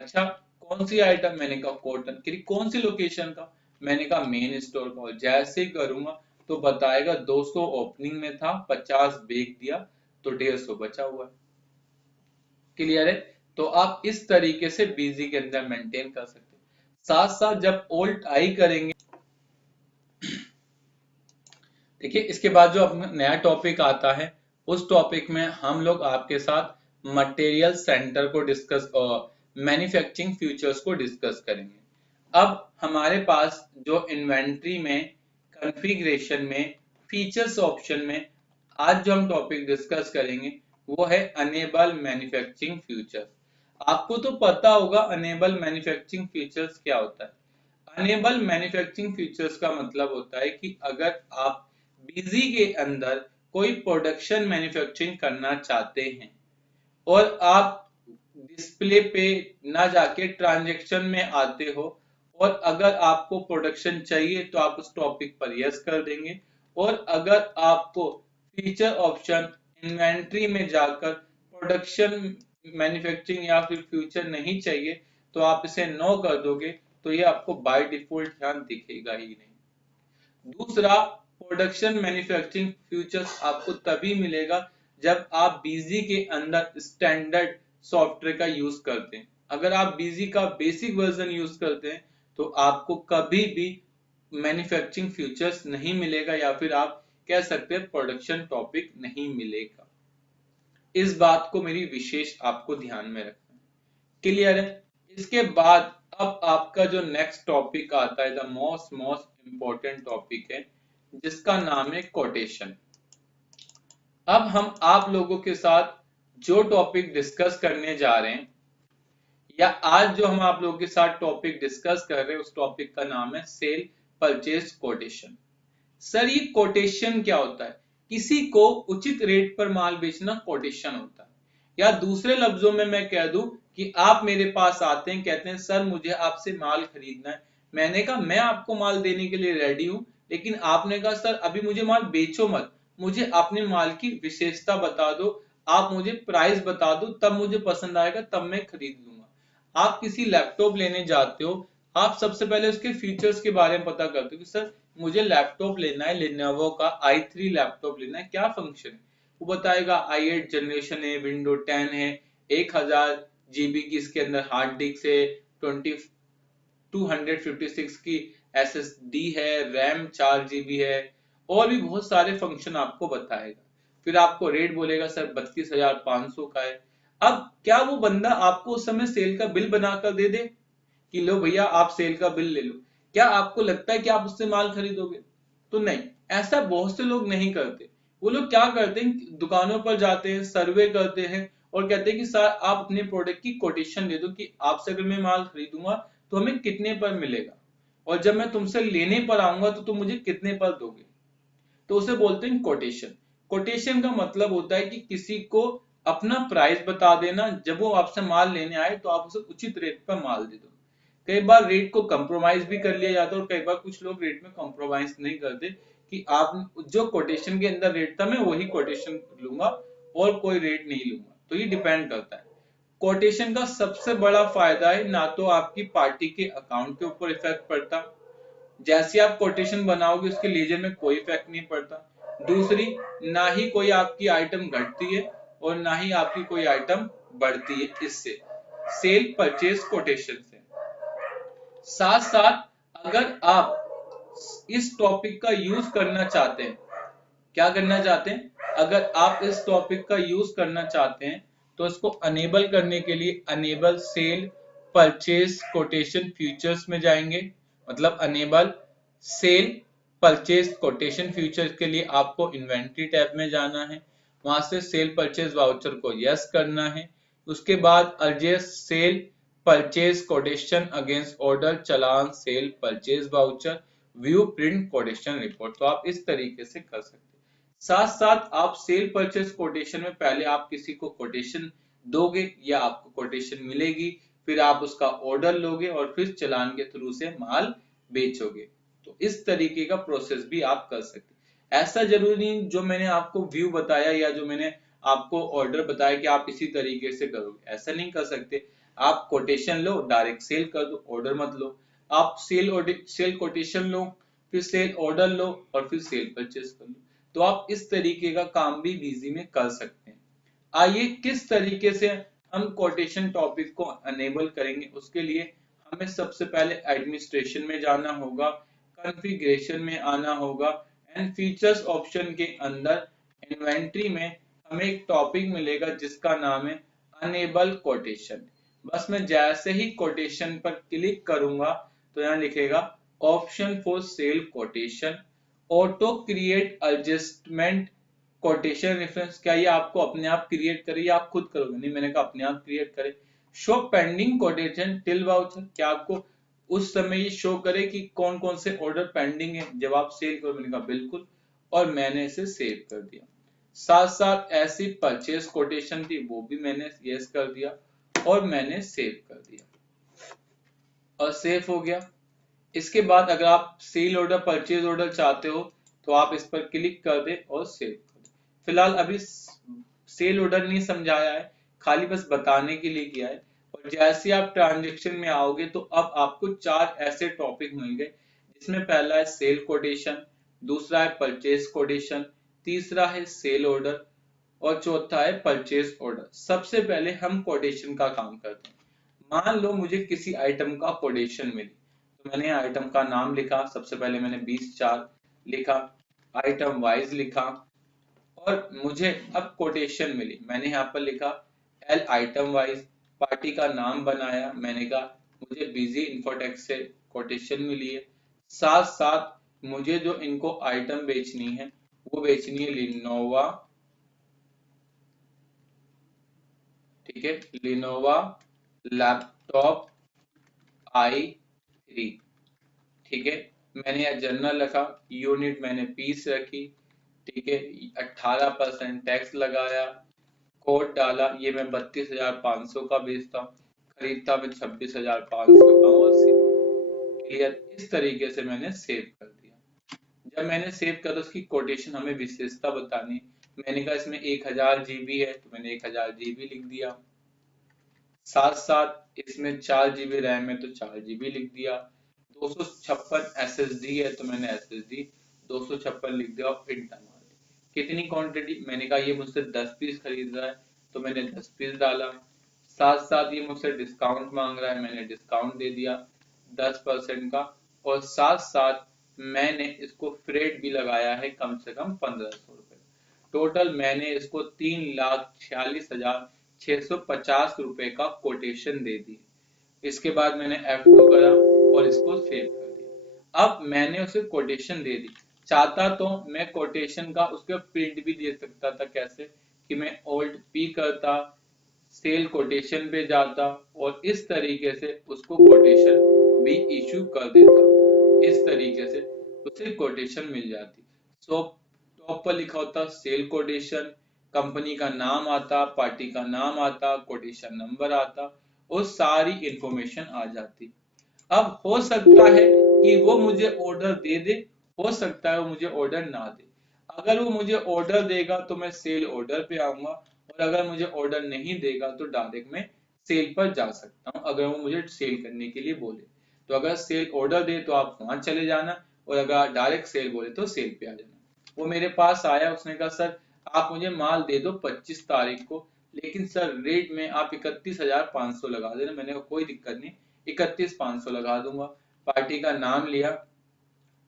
अच्छा, कौन सी आइटम, मैंने कहा कॉटन, कौन सी लोकेशन का, मैंने कहा मेन स्टोर का। और जैसे ही करूंगा तो बताएगा 200 ओपनिंग में था, 50 बेच दिया, तो 150 बचा हुआ है। क्लियर है। तो आप इस तरीके से बीजी के अंदर मेंटेन कर सकते हैं। साथ साथ जब ओल्ट आई करेंगे, देखिए इसके बाद जो अपना नया टॉपिक आता है, उस टॉपिक में हम लोग आपके साथ मटेरियल सेंटर को डिस्कस और मैन्युफैक्चरिंग फ्यूचर्स को डिस्कस करेंगे। अब हमारे पास जो इन्वेंट्री में, कॉन्फ़िगरेशन में, फीचर्स ऑप्शन में आज जो हम टॉपिक डिस्कस करेंगे वो है अनेबल मैन्युफैक्चरिंग फ्यूचर्स। आपको तो पता होगा अनेबल मैन्युफैक्चरिंग फीचर्स क्या होता है। अनेबल मैन्युफैक्चरिंग फीचर्स का मतलब होता है कि अगर आप बीजी के अंदर कोई प्रोडक्शन मैन्युफैक्चरिंग करना चाहते हैं और आप डिस्प्ले पे ना जाके ट्रांजैक्शन में आते हो, और अगर आपको प्रोडक्शन चाहिए तो आप उस टॉपिक पर यस कर देंगे, और अगर आपको फीचर ऑप्शन इन्वेंट्री में जाकर प्रोडक्शन मैन्युफैक्चरिंग या फिर फ्यूचर नहीं चाहिए तो आप इसे नो कर दोगे, तो ये आपको बाय डिफॉल्ट ध्यान दिखेगा ही नहीं। दूसरा, प्रोडक्शन मैन्युफैक्चरिंग फ्यूचर्स आपको तभी मिलेगा जब आप बीजी के अंदर स्टैंडर्ड सॉफ्टवेयर का यूज करते हैं। अगर आप बीजी का बेसिक वर्जन यूज करते हैं तो आपको कभी भी मैन्युफैक्चरिंग फ्यूचर्स नहीं मिलेगा, या फिर आप कह सकते हैं प्रोडक्शन टॉपिक नहीं मिलेगा। इस बात को मेरी विशेष आपको ध्यान में रखना है। क्लियर है? इसके बाद अब आपका जो नेक्स्ट टॉपिक आता है, द मोस्ट इंपॉर्टेंट टॉपिक है, जिसका नाम है कोटेशन। अब हम आप लोगों के साथ जो टॉपिक डिस्कस करने जा रहे हैं, या आज जो हम आप लोगों के साथ टॉपिक डिस्कस कर रहे हैं, उस टॉपिक का नाम है सेल परचेज कोटेशन। सर ये कोटेशन क्या होता है? किसी को उचित रेट पर माल बेचना कोटेशन होता है। या दूसरे लफ्जों में मैं कह दूं कि आप मेरे पास आते हैं, कहते हैं सर मुझे आपसे माल खरीदना है। मैंने कहा मैं आपको माल देने के लिए रेडी हूं, लेकिन आपने कहा सर अभी मुझे माल बेचो मत, मुझे अपने माल की विशेषता बता दो, आप मुझे प्राइस बता दो, तब मुझे पसंद आएगा, तब मैं खरीद लूंगा। आप किसी लैपटॉप लेने जाते हो, आप सबसे पहले उसके फीचर्स के बारे में पता करते हो कि सर मुझे लैपटॉप लेना है, लेनोवो का i3 लैपटॉप लेना है, क्या फंक्शन है? वो बताएगा i8 जनरेशन है, विंडो 10 है, 1000 GB की इसके अंदर हार्ड डिस्क है, 256 की SSD है, रैम 4 GB है, और भी बहुत सारे फंक्शन आपको बताएगा। फिर आपको रेट बोलेगा सर 32,500 का है। अब क्या वो बंदा आपको उस समय सेल का बिल बनाकर दे दे कि लो भैया आप सेल का बिल ले लो? क्या आपको लगता है कि आप उससे माल खरीदोगे? तो नहीं, ऐसा बहुत से लोग नहीं करते। वो लोग क्या करते हैं, दुकानों पर जाते हैं, सर्वे करते हैं और कहते हैं कि सर आप अपने प्रोडक्ट की कोटेशन दे दो कि आपसे अगर मैं माल खरीदूंगा तो हमें कितने पर मिलेगा, और जब मैं तुमसे लेने पर आऊंगा तो तुम मुझे कितने पर दोगे। तो उसे बोलते हैं कोटेशन। कोटेशन का मतलब होता है कि किसी को अपना प्राइस बता देना, जब वो आपसे माल लेने आए तो आप उसे उचित रेट पर माल दे दो। कई बार रेट को कंप्रोमाइज भी कर लिया जाता है, और कई बार कुछ लोग रेट में कंप्रोमाइज नहीं करते कि आप जो कोटेशन के अंदर रेट था मैं वही कोटेशन लूंगा और कोई रेट नहीं लूंगा। तो ये डिपेंड करता है। कोटेशन का सबसे बड़ा फायदा है, ना तो आपकी पार्टी के अकाउंट के ऊपर इफेक्ट पड़ता, जैसे आप कोटेशन बनाओगे उसके लीजर में कोई इफेक्ट नहीं पड़ता। दूसरी, ना ही कोई आपकी आइटम घटती है और ना ही आपकी कोई आइटम बढ़ती है इससे, सेल परचेज कोटेशन से। साथ साथ अगर आप इस टॉपिक का यूज करना चाहते हैं, क्या करना चाहते हैं, अगर आप इस टॉपिक का यूज करना चाहते हैं तो इसको अनेबल करने के लिए enable sale purchase quotation features में जाएंगे। मतलब enable sale purchase quotation features के लिए आपको इन्वेंट्री टैब में जाना है, वहां से सेल परचेज वाउचर को यस करना है। उसके बाद adjust sale purchase quotation against order challan sale purchase voucher view print quotation report. तो आप इस तरीके से कर सकते हैं। साथ साथ आप सेल परचेज कोटेशन में पहले आप किसी को कोटेशन दोगे या आपको कोटेशन मिलेगी, फिर आप उसका ऑर्डर लोगे और फिर चालान के थ्रू से माल बेचोगे। तो इस तरीके का प्रोसेस भी आप कर सकते हैं। ऐसा जरूरी नहीं जो मैंने आपको व्यू बताया या जो मैंने आपको ऑर्डर बताया कि आप इसी तरीके से करोगे, ऐसा नहीं कर सकते। आप कोटेशन लो, डायरेक्ट सेल कर दो, ऑर्डर मत लो। आप सेल कोटेशन लो, फिर सेल ऑर्डर लो और फिर सेल परचेज कर लो। तो आप इस तरीके का काम भी बीजी में कर सकते हैं। आइए किस तरीके से हम कोटेशन टॉपिक को अनेबल करेंगे, उसके लिए हमें सबसे पहले एडमिनिस्ट्रेशन में जाना होगा, कॉन्फ़िगरेशन में आना होगा एंड फीचर्स ऑप्शन के अंदर इन्वेंटरी में हमें एक टॉपिक मिलेगा जिसका नाम है अनेबल कोटेशन। बस मैं जैसे ही कोटेशन पर क्लिक करूंगा तो यहाँ लिखेगा option for sale quotation, auto create adjustment quotation reference. क्या ये आपको अपने आप क्रिएट करे या आप खुद करोगे? नहीं, मैंने कहा अपने आप क्रिएट करे। Show pending quotation till voucher, क्या आपको उस समय ये शो करे कि कौन कौन से ऑर्डर पेंडिंग है जब आप सेल करो? मैंने कहा बिल्कुल, और मैंने इसे सेव कर दिया। साथ साथ ऐसी परचेज कोटेशन थी वो भी मैंने यस कर दिया और मैंने सेव कर दिया और सेव हो गया। इसके बाद अगर आप सेल ऑर्डर परचेज ऑर्डर चाहते हो तो आप इस पर क्लिक कर दे और सेव कर दे। फिलहाल अभी सेल ऑर्डर नहीं समझाया है, खाली बस बताने के लिए किया है। और जैसे आप ट्रांजेक्शन में आओगे तो अब आपको 4 ऐसे टॉपिक मिल गए, जिसमें पहला है सेल कोटेशन, दूसरा है परचेज कोटेशन, तीसरा है सेल ऑर्डर और चौथा है परचेज ऑर्डर। सबसे पहले हम कोटेशन का काम करते हैं। मान लो मुझे किसी आइटम का कोटेशन मिली, तो मैंने आइटम का नाम लिखा, सबसे पहले मैंने 20/4 लिखा, आइटम वाइज लिखा और मुझे अब कोटेशन मिली, मैंने यहाँ पर लिखा एल आइटम वाइज, पार्टी का नाम बनाया, मैंने कहा मुझे बिजी इंफोटेक से कोटेशन मिली है। साथ साथ मुझे जो इनको आइटम बेचनी है वो बेचनी है लिनोवा, ठीक है, लिनोवा लैपटॉप i3, ठीक है। मैंने यहाँ जनरल रखा, यूनिट मैंने पीस रखी, ठीक है, 18% टैक्स लगाया, कोड डाला, ये मैं 32,500 का बेचता हूँ, खरीदता मैं 26,500 का, और क्लियर। इस तरीके से मैंने सेव कर दिया। जब मैंने सेव कर उसकी कोटेशन हमें विशेषता बतानी, मैंने कहा इसमें 1000 GB है तो मैंने 1000 GB लिख दिया। साथ साथ इसमें 4 GB रैम है तो 4 GB लिख दिया। 256 SSD है तो मैंने SSD 256 लिख दिया और इंटर मार दिया। कितनी क्वांटिटी? मैंने कहा ये मुझसे 10 पीस खरीद रहा है तो मैंने 10 पीस डाला। साथ साथ ये मुझसे डिस्काउंट मांग रहा है, मैंने डिस्काउंट दे दिया 10% का, और साथ साथ मैंने इसको फ्रेट भी लगाया है कम से कम 1500 रुपए। टोटल मैंने इसको 3,46,650 रुपए का कोटेशन दे दी। इसके बाद मैंने F2 करा और इसको सेव कर दिया। अब मैंने उसे कोटेशन दे दी, चाहता तो मैं कोटेशन का उसके प्रिंट भी दे सकता था। कैसे? कि मैं Alt P करता, सेल कोटेशन पे जाता और इस तरीके से उसको कोटेशन भी इशू कर देता। इस तरीके से उसे कोटेशन मिल जाती। सो टॉप पर लिखा होता सेल कोटेशन, कंपनी का नाम आता, पार्टी का नाम आता, कोटेशन नंबर आता और सारी इंफॉर्मेशन आ जाती। अब हो सकता है कि वो मुझे ऑर्डर दे दे, हो सकता है वो मुझे ऑर्डर ना दे। अगर वो मुझे ऑर्डर देगा तो मैं सेल ऑर्डर पे आऊंगा, और अगर मुझे ऑर्डर नहीं देगा तो डायरेक्ट मैं सेल पर जा सकता हूँ, अगर वो मुझे सेल करने के लिए बोले। तो अगर सेल ऑर्डर दे तो आप वहां चले जाना, और अगर डायरेक्ट सेल बोले तो सेल पे आ जाना। वो मेरे पास आया, उसने कहा सर आप मुझे माल दे दो 25 तारीख को, लेकिन सर रेट में आप 31,500 लगा देना। मैंने कहा कोई दिक्कत नहीं, 31,500 लगा दूंगा। पार्टी का नाम लिया।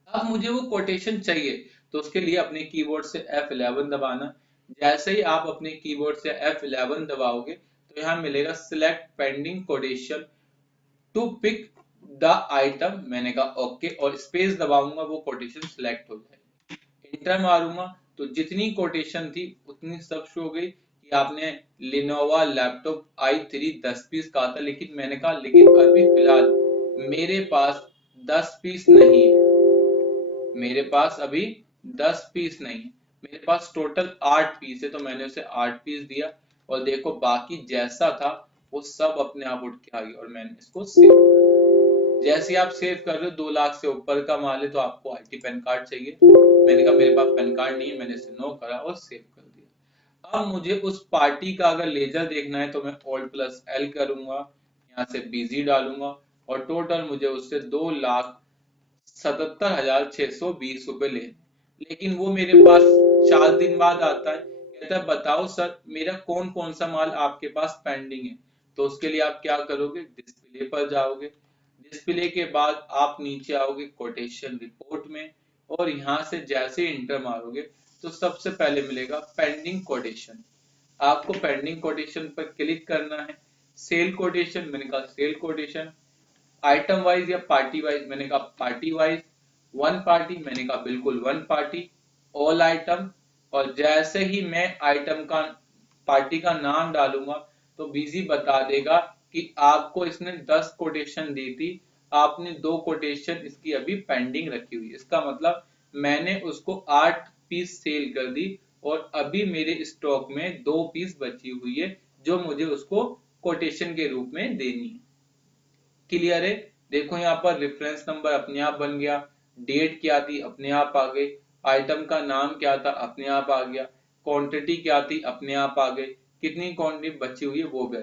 अब मुझे वो कोटेशन चाहिए तो उसके लिए अपने कीबोर्ड से F11 दबाना। जैसे ही आप अपने कीबोर्ड से F11 दबाओगे तो यहाँ मिलेगा select pending quotation to pick the item. मैंने कहा ओके और स्पेस दबाऊंगा, वो कोटेशन सिलेक्ट हो जाएगी। इंटर मारूंगा तो जितनी कोटेशन थी उतनी सब शो हो गई कि आपने लिनोवा लैपटॉप i3 10 पीस कहा था, लेकिन मैंने कहा लेकिन अभी फिलहाल मेरे पास 10 पीस नहीं है, मेरे पास अभी 10 पीस नहीं है, मेरे पास टोटल 8 पीस है। तो मैंने उसे 8 पीस दिया और देखो बाकी जैसा था वो सब अपने आप उठ के आ गया और मैंने इसको सेव। जैसे आप सेव कर रहे हो 2 लाख से ऊपर का माल है तो आपको आईटी पैन कार्ड चाहिए। मैंने कहा मेरे पास पैन कार्ड नहीं है, मैंने इसे नो करा और सेव कर दिया। अब मुझे उस पार्टी का अगर लेजर देखना है तो मैं Alt+L करूंगा, यहाँ से बिजी डालूंगा और टोटल मुझे उससे 2,77,620 रुपए ले। लेकिन वो मेरे पास 4 दिन बाद आता है, कहता है बताओ सर मेरा कौन कौन सा माल आपके पास पेंडिंग है। तो उसके लिए आप क्या करोगे, डिस्प्ले पर जाओगे, डिस्प्ले के बाद आप नीचे आओगे कोटेशन रिपोर्ट में, और यहाँ से जैसे इंटर मारोगे तो सबसे पहले मिलेगा पेंडिंग कोटेशन। आपको पेंडिंग कोटेशन पर क्लिक करना है। सेल कोटेशन, मैंने कहा सेल कोटेशन, आइटम वाइज या पार्टी वाइज, मैंने कहा पार्टी वाइज, वन पार्टी, मैंने कहा बिल्कुल वन पार्टी, ऑल आइटम। और जैसे ही मैं आइटम का पार्टी का नाम डालूंगा तो बीजी बता देगा कि आपको इसने 10 कोटेशन दी थी, आपने 2 कोटेशन इसकी अभी पेंडिंग रखी हुई है। इसका मतलब मैंने उसको 8 पीस सेल कर दी और अभी मेरे स्टॉक में 2 पीस बची हुई है जो मुझे उसको कोटेशन के रूप में देनी है। क्लियर है। देखो यहाँ पर रेफरेंस नंबर अपने आप बन गया, डेट क्या थी अपने आप आ गई, आइटम का नाम क्या था अपने आप आ गया, क्वांटिटी क्या थी अपने आप आ गई, कितनी क्वांटिटी बची हुई है वो भी।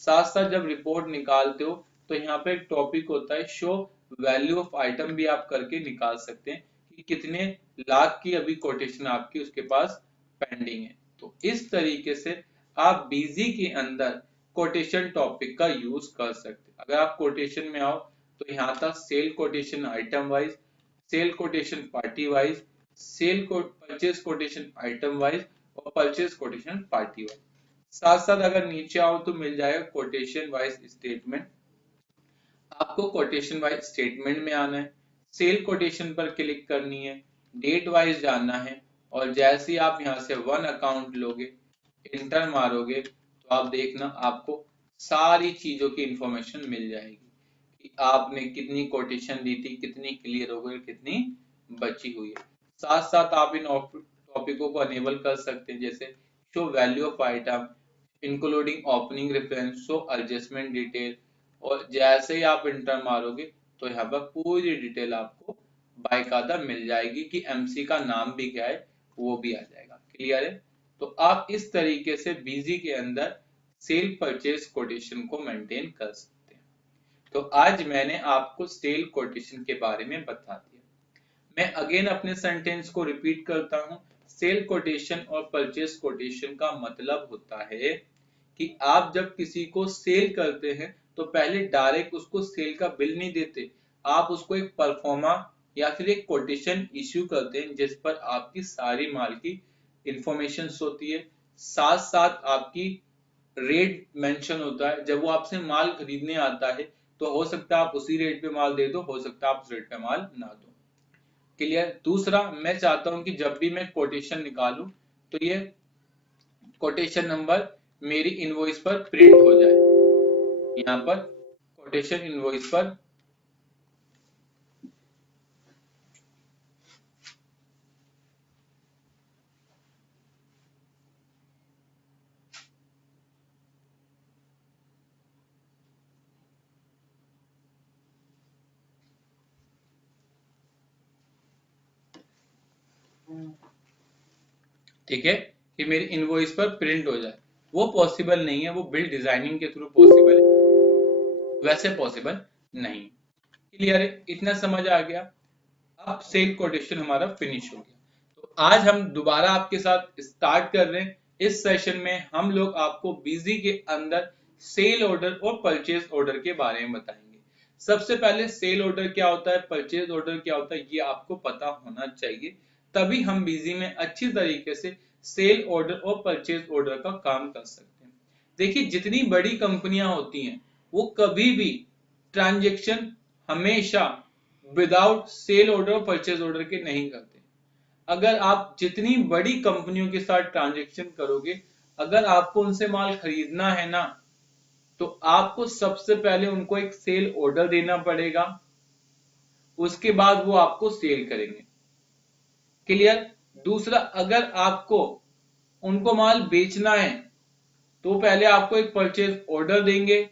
साथ साथ जब रिपोर्ट निकालते हो तो यहाँ पे एक टॉपिक होता है शो वैल्यू ऑफ आइटम, भी आप करके निकाल सकते हैं कि कितने लाख की अभी कोटेशन आपकी उसके पास पेंडिंग है। तो इस तरीके से आप बीजी के अंदर कोटेशन टॉपिक का यूज कर सकते हैं। अगर आप कोटेशन में आओ तो यहाँ था sale quotation item wise, sale quotation party wise, sale को परचेज कोटेशन आइटम वाइज और परचेज कोटेशन पार्टी वाइज। साथ साथ अगर नीचे आओ तो मिल जाएगा कोटेशन वाइज स्टेटमेंट। आपको कोटेशन वाइज स्टेटमेंट में आना है, सेल कोटेशन पर क्लिक करनी है, डेट वाइज जानना है, और जैसे ही आप यहाँ से वन अकाउंट लोगे, इंटर मारोगे तो आप देखना आपको सारी चीजों की इंफॉर्मेशन मिल जाएगी कि आपने कितनी कोटेशन दी थी, कितनी क्लियर हो गई, कितनी बची हुई है। साथ साथ आप इन टॉपिकों को अनेबल कर सकते हैं, जैसे show value of item including opening reference, show adjustment detail. और जैसे ही आप इंटर मारोगे तो यहाँ पर पूरी डिटेल आपको बाकायदा मिल जाएगी कि एमसी का नाम भी क्या है वो भी आ जाएगा। क्लियर है। तो आप इस तरीके से बीजी के अंदर सेल परचेज कोटेशन को मेंटेन कर सकते हैं। तो आज मैंने आपको सेल कोटेशन के बारे में बता दिया। मैं अगेन अपने सेंटेंस को रिपीट करता हूं। सेल कोटेशन और परचेज कोटेशन का मतलब होता है कि आप जब किसी को सेल करते हैं तो पहले डायरेक्ट उसको सेल का बिल नहीं देते, आप उसको एक परफॉर्मा या फिर एक कोटेशन इश्यू करते हैं जिस पर आपकी सारी माल की इंफॉर्मेशन होती है, साथ साथ आपकी रेट मेंशन होता है। जब वो आपसे माल खरीदने आता है तो हो सकता है आप उसी रेट पे माल दे दो, हो सकता है आप उस रेट पे माल ना दो। क्लियर। दूसरा, मैं चाहता हूं कि जब भी मैं कोटेशन निकालूं तो ये कोटेशन नंबर मेरी इनवॉइस पर प्रिंट हो जाए। यहाँ पर कोटेशन इनवॉइस पर ठीक है कि मेरी इनवॉइस पर प्रिंट हो जाए, वो पॉसिबल नहीं है, वो बिल डिजाइनिंग के थ्रू पॉसिबल है, वैसे पॉसिबल नहीं। क्लियर है, इतना समझ आ गया। अब सेल कोटेशन हमारा फिनिश हो गया। तो आज हम दोबारा आपके साथ स्टार्ट कर रहे हैं। इस सेशन में हम लोग आपको बीजी के अंदर सेल ऑर्डर और परचेज ऑर्डर के बारे में बताएंगे। सबसे पहले सेल ऑर्डर क्या होता है, परचेज ऑर्डर क्या होता है, ये आपको पता होना चाहिए, तभी हम बीजी में अच्छी तरीके से सेल ऑर्डर और परचेज ऑर्डर का काम कर सकते हैं। देखिए जितनी बड़ी कंपनियां होती हैं वो कभी भी ट्रांजेक्शन हमेशा विदाउट सेल ऑर्डर और परचेज ऑर्डर के नहीं करते। अगर आप जितनी बड़ी कंपनियों के साथ ट्रांजेक्शन करोगे, अगर आपको उनसे माल खरीदना है ना तो आपको सबसे पहले उनको एक सेल ऑर्डर देना पड़ेगा, उसके बाद वो आपको सेल करेंगे। क्लियर। दूसरा, अगर आपको उनको माल बेचना है तो पहले आपको एक परचेज ऑर्डर देंगे,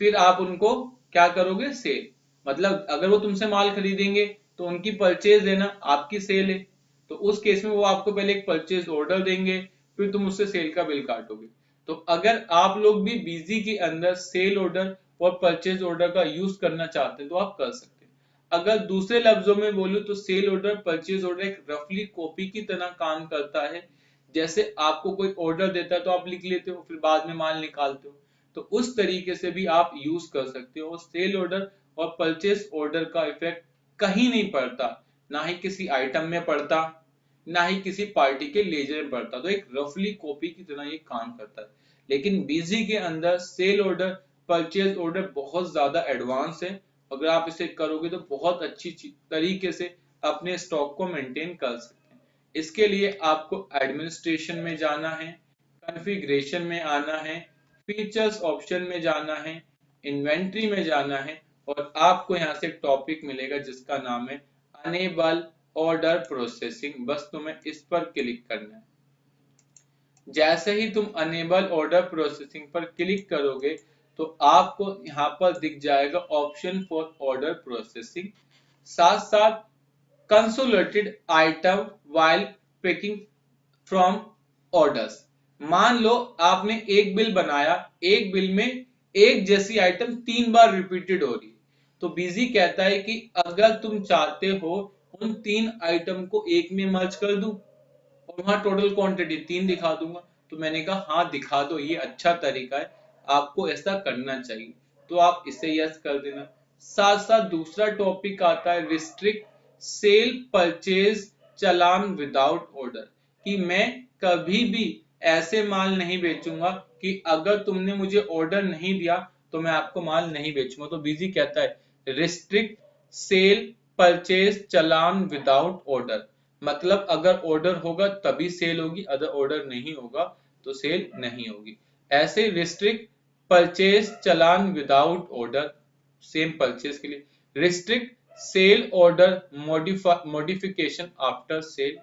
फिर आप उनको क्या करोगे, सेल। मतलब अगर वो तुमसे माल खरीदेंगे तो उनकी परचेज है ना आपकी सेल है, तो उस केस में वो आपको पहले एक परचेज ऑर्डर देंगे, फिर तुम उससे सेल का बिल काटोगे। तो अगर आप लोग भी बीजी के अंदर सेल ऑर्डर और परचेज ऑर्डर का यूज करना चाहते हैं तो आप कर सकते हैं। अगर दूसरे लफ्जों में बोलूं तो सेल ऑर्डर परचेज ऑर्डर एक रफली कॉपी की तरह काम करता है, जैसे आपको कोई ऑर्डर देता है तो आप लिख लेते हो, फिर बाद में माल निकालते हो, तो उस तरीके से भी आप यूज कर सकते हो। सेल ऑर्डर और परचेस ऑर्डर का इफेक्ट कहीं नहीं पड़ता, ना ही किसी आइटम में पड़ता, ना ही किसी पार्टी के लेजर में पड़ता, तो एक रफली कॉपी की तरह ये काम करता है। लेकिन बीजी के अंदर सेल ऑर्डर परचेज ऑर्डर बहुत ज्यादा एडवांस है। अगर आप इसे करोगे तो बहुत अच्छी तरीके से अपने स्टॉक को मेंटेन कर सकते हैं। इसके लिए आपको एडमिनिस्ट्रेशन में जाना है, कॉन्फ़िगरेशन में आना है, फीचर्स ऑप्शन में जाना है, इन्वेंट्री में जाना है, और आपको यहाँ से एक टॉपिक मिलेगा जिसका नाम है अनेबल ऑर्डर प्रोसेसिंग। बस तुम्हें इस पर क्लिक करना है। जैसे ही तुम अनेबल ऑर्डर प्रोसेसिंग पर क्लिक करोगे तो आपको यहाँ पर दिख जाएगा ऑप्शन फॉर ऑर्डर प्रोसेसिंग, साथ साथ consolidated item while picking from orders. मान लो आपने एक बिल बनाया, एक बिल में एक जैसी आइटम 3 बार रिपीटेड हो रही है, तो बिजी कहता है कि अगर तुम चाहते हो उन 3 आइटम को एक में मर्ज कर दूं और वहां टोटल क्वांटिटी 3 दिखा दूंगा, तो मैंने कहा हाँ दिखा दो, ये अच्छा तरीका है, आपको ऐसा करना चाहिए, तो आप इसे यस कर देना। साथ साथ दूसरा टॉपिक आता है restrict cell purchase challan without order, कि मैं कभी भी ऐसे माल नहीं बेचूंगा कि अगर तुमने मुझे ऑर्डर नहीं दिया तो मैं आपको माल नहीं बेचूंगा। तो बीजी कहता है restrict cell purchase challan without order, मतलब अगर ऑर्डर होगा तभी सेल होगी, अगर ऑर्डर नहीं होगा तो सेल नहीं होगी। ऐसे restrict purchase challan without order, same purchase के लिए। Restrict sale order modification after sale,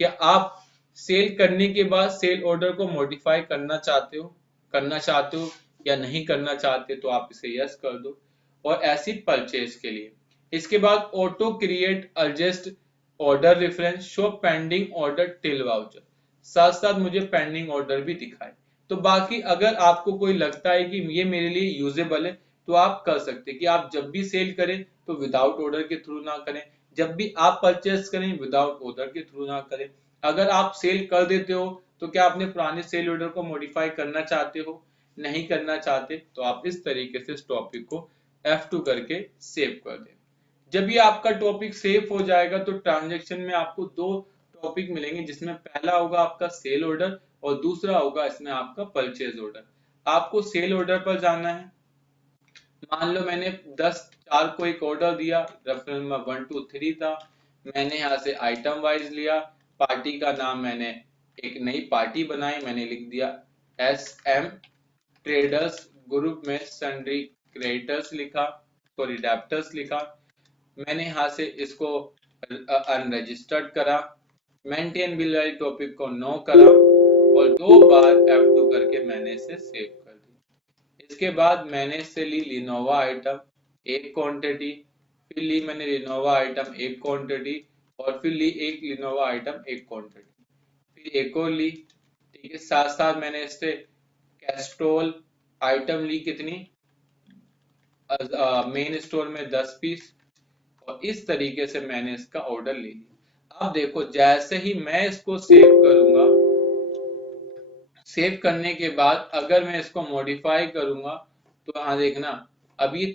क्या आप सेल करने के बाद सेल ऑर्डर को मॉडिफाई करना चाहते हो या नहीं करना चाहते, तो आप इसे यस कर दो। और ऐसी परचेज के लिए इसके बाद auto create adjust order reference show pending order till voucher, साथ साथ मुझे पेंडिंग ऑर्डर भी दिखाए। तो बाकी अगर आपको कोई लगता है कि ये मेरे लिए यूजेबल है तो आप कर सकते हैं कि आप जब भी सेल करें तो विदाउट ऑर्डर के थ्रू ना करें, जब भी आप परचेस करें विदाउट ऑर्डर के थ्रू ना करें। अगर आप सेल कर देते हो तो क्या अपने पुराने सेल ऑर्डर को मॉडिफाई करना चाहते हो, नहीं करना चाहते, तो आप इस तरीके से इस टॉपिक को F2 करके सेव कर दें। जब ये आपका टॉपिक सेव हो जाएगा तो ट्रांजैक्शन में आपको 2 टॉपिक मिलेंगे, जिसमें पहला होगा आपका सेल ऑर्डर और दूसरा होगा इसमें आपका परचेज ऑर्डर। आपको सेल ऑर्डर पर जाना है। मान लो मैंने 10 4 को एक ऑर्डर दिया, रेफरेंस नंबर 1 2 3 था, मैंने यहाँ से आइटम वाइज लिया, पार्टी का नाम मैंने एक नई पार्टी बनाई, मैंने लिख दिया SM ट्रेडर्स, ग्रुप में सन्ड्री क्रेडिटर्स लिखा, सॉरी डेब्टर्स लिखा, मैंने यहाँ से इसको अनरजिस्टर्ड करा, मेंटेन बिल वाली टॉपिक को नो करा और 2 बार F2 करके मैंने इसे सेव कर दिया। इसके बाद मैंने इससे ली लिनोवा आइटम एक क्वांटिटी, फिर ली मैंने लिनोवा आइटम एक क्वांटिटी, और फिर ली एक लिनोवा आइटम एक क्वांटिटी, फिर एक और ली, ठीक है। साथ साथ मैंने इससे कैस्ट्रोल आइटम ली कितनी, मेन स्टोर में 10 पीस, और इस तरीके से मैंने इसका ऑर्डर ले लिया। अब देखो जैसे ही मैं इसको सेव करूंगा, सेव करने के बाद अगर मैं इसको मॉडिफाई करूंगा तो यहाँ देखना अब ये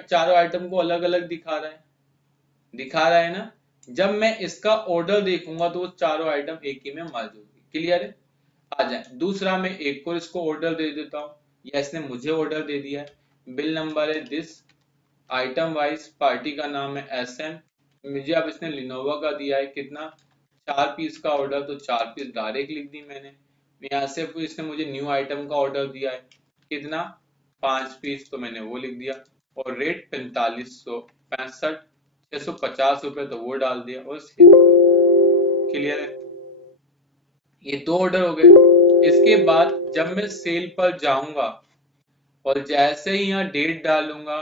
चारों आइटम को अलग अलग दिखा रहा है ना। जब मैं इसका ऑर्डर देखूंगा तो वो चारों आइटम एक ही में मर्ज होगी। क्लियर है? आ जाए दूसरा, मैं एक और इसको ऑर्डर दे देता हूँ, या इसने मुझे ऑर्डर दे दिया है, बिल नंबर है दिस, आइटम वाइज पार्टी का नाम है SM, मुझे अब इसने लिनोवा का दिया है कितना 4 पीस का ऑर्डर, तो 4 पीस डायरेक्ट लिख दी मैंने। यहाँ से इसने मुझे न्यू आइटम का ऑर्डर दिया है कितना 5 पीस, तो मैंने वो लिख दिया, और रेट 4565 650 रुपए, तो वो डाल दिया और क्लियर है? ये 2 ऑर्डर हो गए। इसके बाद जब मैं सेल पर जाऊंगा और जैसे ही यहाँ डेट डालूंगा,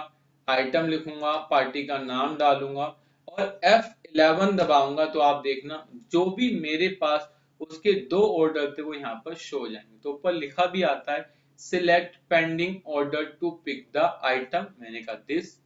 आइटम लिखूंगा, पार्टी का नाम डालूंगा और F11 दबाऊंगा, तो आप देखना जो भी मेरे पास उसके 2 ऑर्डर थे वो यहाँ पर शो हो जाएंगे। तो ऊपर लिखा भी आता है select pending order to pick the item, मैंने कहा दिस,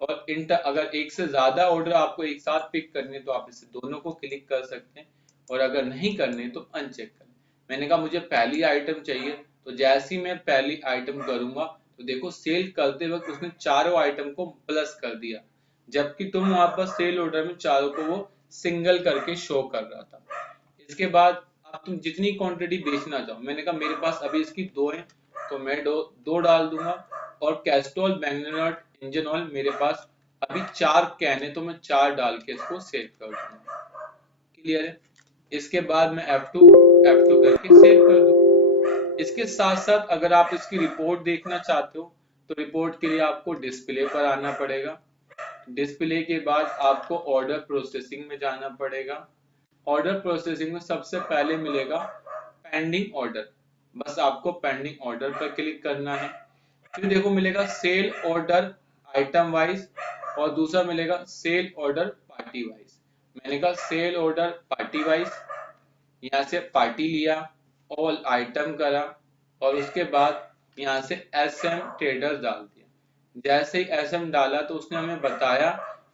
और इंटर अगर एक से ज्यादा ऑर्डर आपको एक साथ पिक करने तो आप इसे दोनों को क्लिक कर सकते हैं, और अगर नहीं करने तो अनचेक करें। मैंने कहा मुझे पहली आइटम चाहिए, तो जैसे ही मैं पहली आइटम करूंगा तो देखो सेल करते वक्त उसने चारों आइटम को प्लस कर दिया, जबकि तुम वहां पर सेल ऑर्डर में चारों को वो सिंगल करके शो कर रहा था। इसके बाद अब तुम जितनी क्वांटिटी बेचना चाहो, मैंने कहा मेरे पास अभी इसकी दो है तो मैं दो डाल दूंगा, और कैस्ट्रॉल बैगनट इंजन ऑयल मेरे पास अभी 4 कैन है तो मैं 4 डाल के इसको सेव कर दूंगा। क्लियर है? इसके बाद मैं F2 करके सेव कर दूंगा। इसके साथ साथ अगर आप इसकी रिपोर्ट देखना चाहते हो तो रिपोर्ट के लिए आपको डिस्प्ले पर आना पड़ेगा। डिस्प्ले के बाद आपको ऑर्डर प्रोसेसिंग में जाना पड़ेगा। ऑर्डर प्रोसेसिंग में सबसे पहले मिलेगा पेंडिंग ऑर्डर, बस आपको पेंडिंग ऑर्डर पर क्लिक करना है। फिर देखो मिलेगा सेल ऑर्डर आइटम वाइज, और दूसरा मिलेगा सेल ऑर्डर पार्टी वाइज। मैंने कहा सेल ऑर्डर पार्टी वाइज, यहाँ से पार्टी लिया, ऑल आइटम करा, और उसके बाद यहाँ से SM ट्रेडर्स डाल दिया। जैसे ही SM डाला तो उसने हमें बताया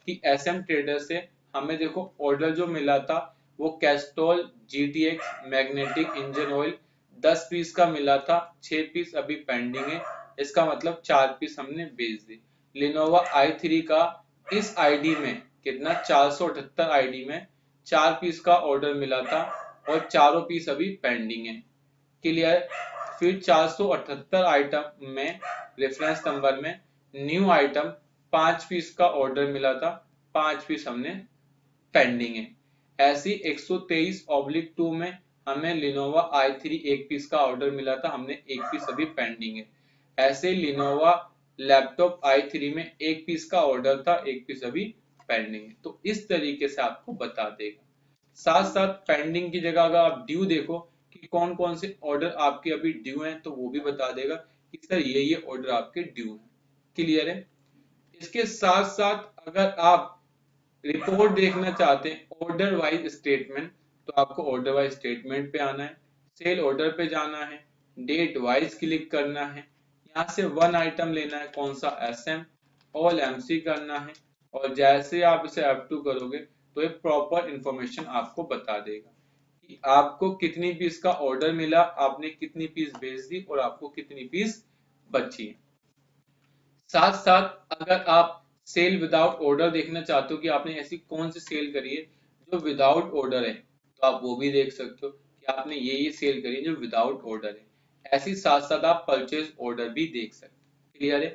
कि SM ट्रेडर से हमें देखो ऑर्डर जो मिला था वो Castrol GTX magnetic engine oil 10 piece का मिला था, 6 पीस अभी पेंडिंग है, इसका मतलब 4 पीस हमने बेच दी। लिनोवा i3 का इस आईडी में कितना 478 आईडी में 4 पीस का ऑर्डर मिला था और चारों पीस अभी पेंडिंग है। क्लियर? फिर 478 आइटम में रेफरेंस नंबर में न्यू आइटम 5 पीस का ऑर्डर मिला था, 5 पीस हमने पेंडिंग है। ऐसी 123/2 में हमें लिनोवा i3 1 पीस का ऑर्डर मिला था, हमने 1 पीस अभी पेंडिंग है। ऐसे लिनोवा लैपटॉप i3 में 1 पीस का ऑर्डर था, 1 पीस अभी पेंडिंग है। तो इस तरीके से आपको बता देगा। साथ साथ पेंडिंग की जगह अगर आप ड्यू देखो कि कौन कौन से ऑर्डर आपके अभी ड्यू हैं तो वो भी बता देगा कि सर ये ऑर्डर आपके ड्यू हैं। क्लियर है? इसके साथ साथ अगर आप रिपोर्ट देखना चाहते हैं ऑर्डर वाइज स्टेटमेंट, तो आपको ऑर्डर वाइज स्टेटमेंट पे आना है, सेल ऑर्डर पे जाना है, डेट वाइज क्लिक करना है, यहाँ से वन आइटम लेना है कौन सा SM, ऑल MC करना है, और जैसे आप इसे F2 करोगे तो एक प्रॉपर इंफॉर्मेशन आपको बता देगा कि आपको कितनी पीस का ऑर्डर मिला, आपने कितनी पीस बेच दी और आपको कितनी पीस बची है। साथ साथ अगर आप सेल विदाउट ऑर्डर देखना चाहते हो कि आपने ऐसी कौन सी सेल करी है जो विदाउट ऑर्डर है, तो आप वो भी देख सकते हो कि आपने ये सेल करी है जो विदाउट ऑर्डर है। ऐसी साथ साथ आप परचेज ऑर्डर भी देख सकते हो। क्लियर है?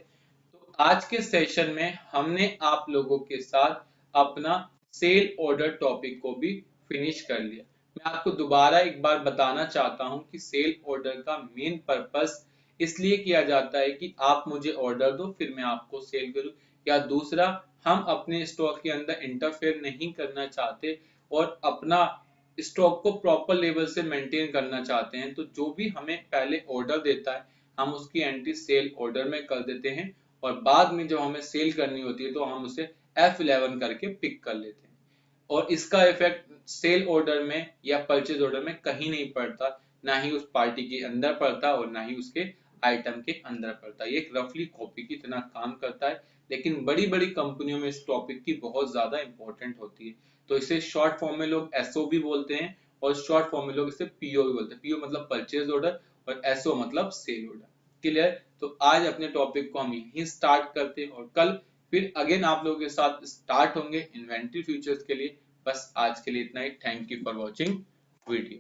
तो आज के सेशन में हमने आप लोगों के साथ अपना सेल ऑर्डर टॉपिक को भी फिनिश कर लिया। मैं आपको दोबारा एक बार बताना चाहता हूं कि सेल ऑर्डर का मेन पर्पस इसलिए किया जाता है कि आप मुझे ऑर्डर दो फिर मैं आपको सेल करूं, या दूसरा हम अपने स्टॉक के अंदर इंटरफेयर नहीं करना चाहते और अपना स्टॉक को प्रॉपर लेवल से मेंटेन करना चाहते हैं, तो जो भी हमें पहले ऑर्डर देता है हम उसकी एंट्री सेल ऑर्डर में कर देते हैं, और बाद में जब हमें सेल करनी होती है तो हम उसे F11 करके पिक कर लेते हैं। और इसका इफेक्ट सेल ऑर्डर में या परचेज ऑर्डर में कहीं नहीं पड़ता, ना ही उस पार्टी के अंदर पड़ता और ना ही उसके आइटम के अंदर पड़ता। ये एक रफली कॉपी की तरह काम करता है, लेकिन बड़ी बड़ी कंपनियों में इस टॉपिक की बहुत ज्यादा इंपॉर्टेंट होती है। तो इसे शॉर्ट फॉर्म में लोग SO भी बोलते हैं और शॉर्ट फॉर्म में लोग इसे PO भी बोलते हैं। PO मतलब परचेज ऑर्डर और SO मतलब सेल ऑर्डर। क्लियर? तो आज अपने टॉपिक को हम यहीं स्टार्ट करते हैं और कल फिर अगेन आप लोगों के साथ स्टार्ट होंगे इन्वेंटरी फ्यूचर्स के लिए। बस आज के लिए इतना ही। Thank you for watching video.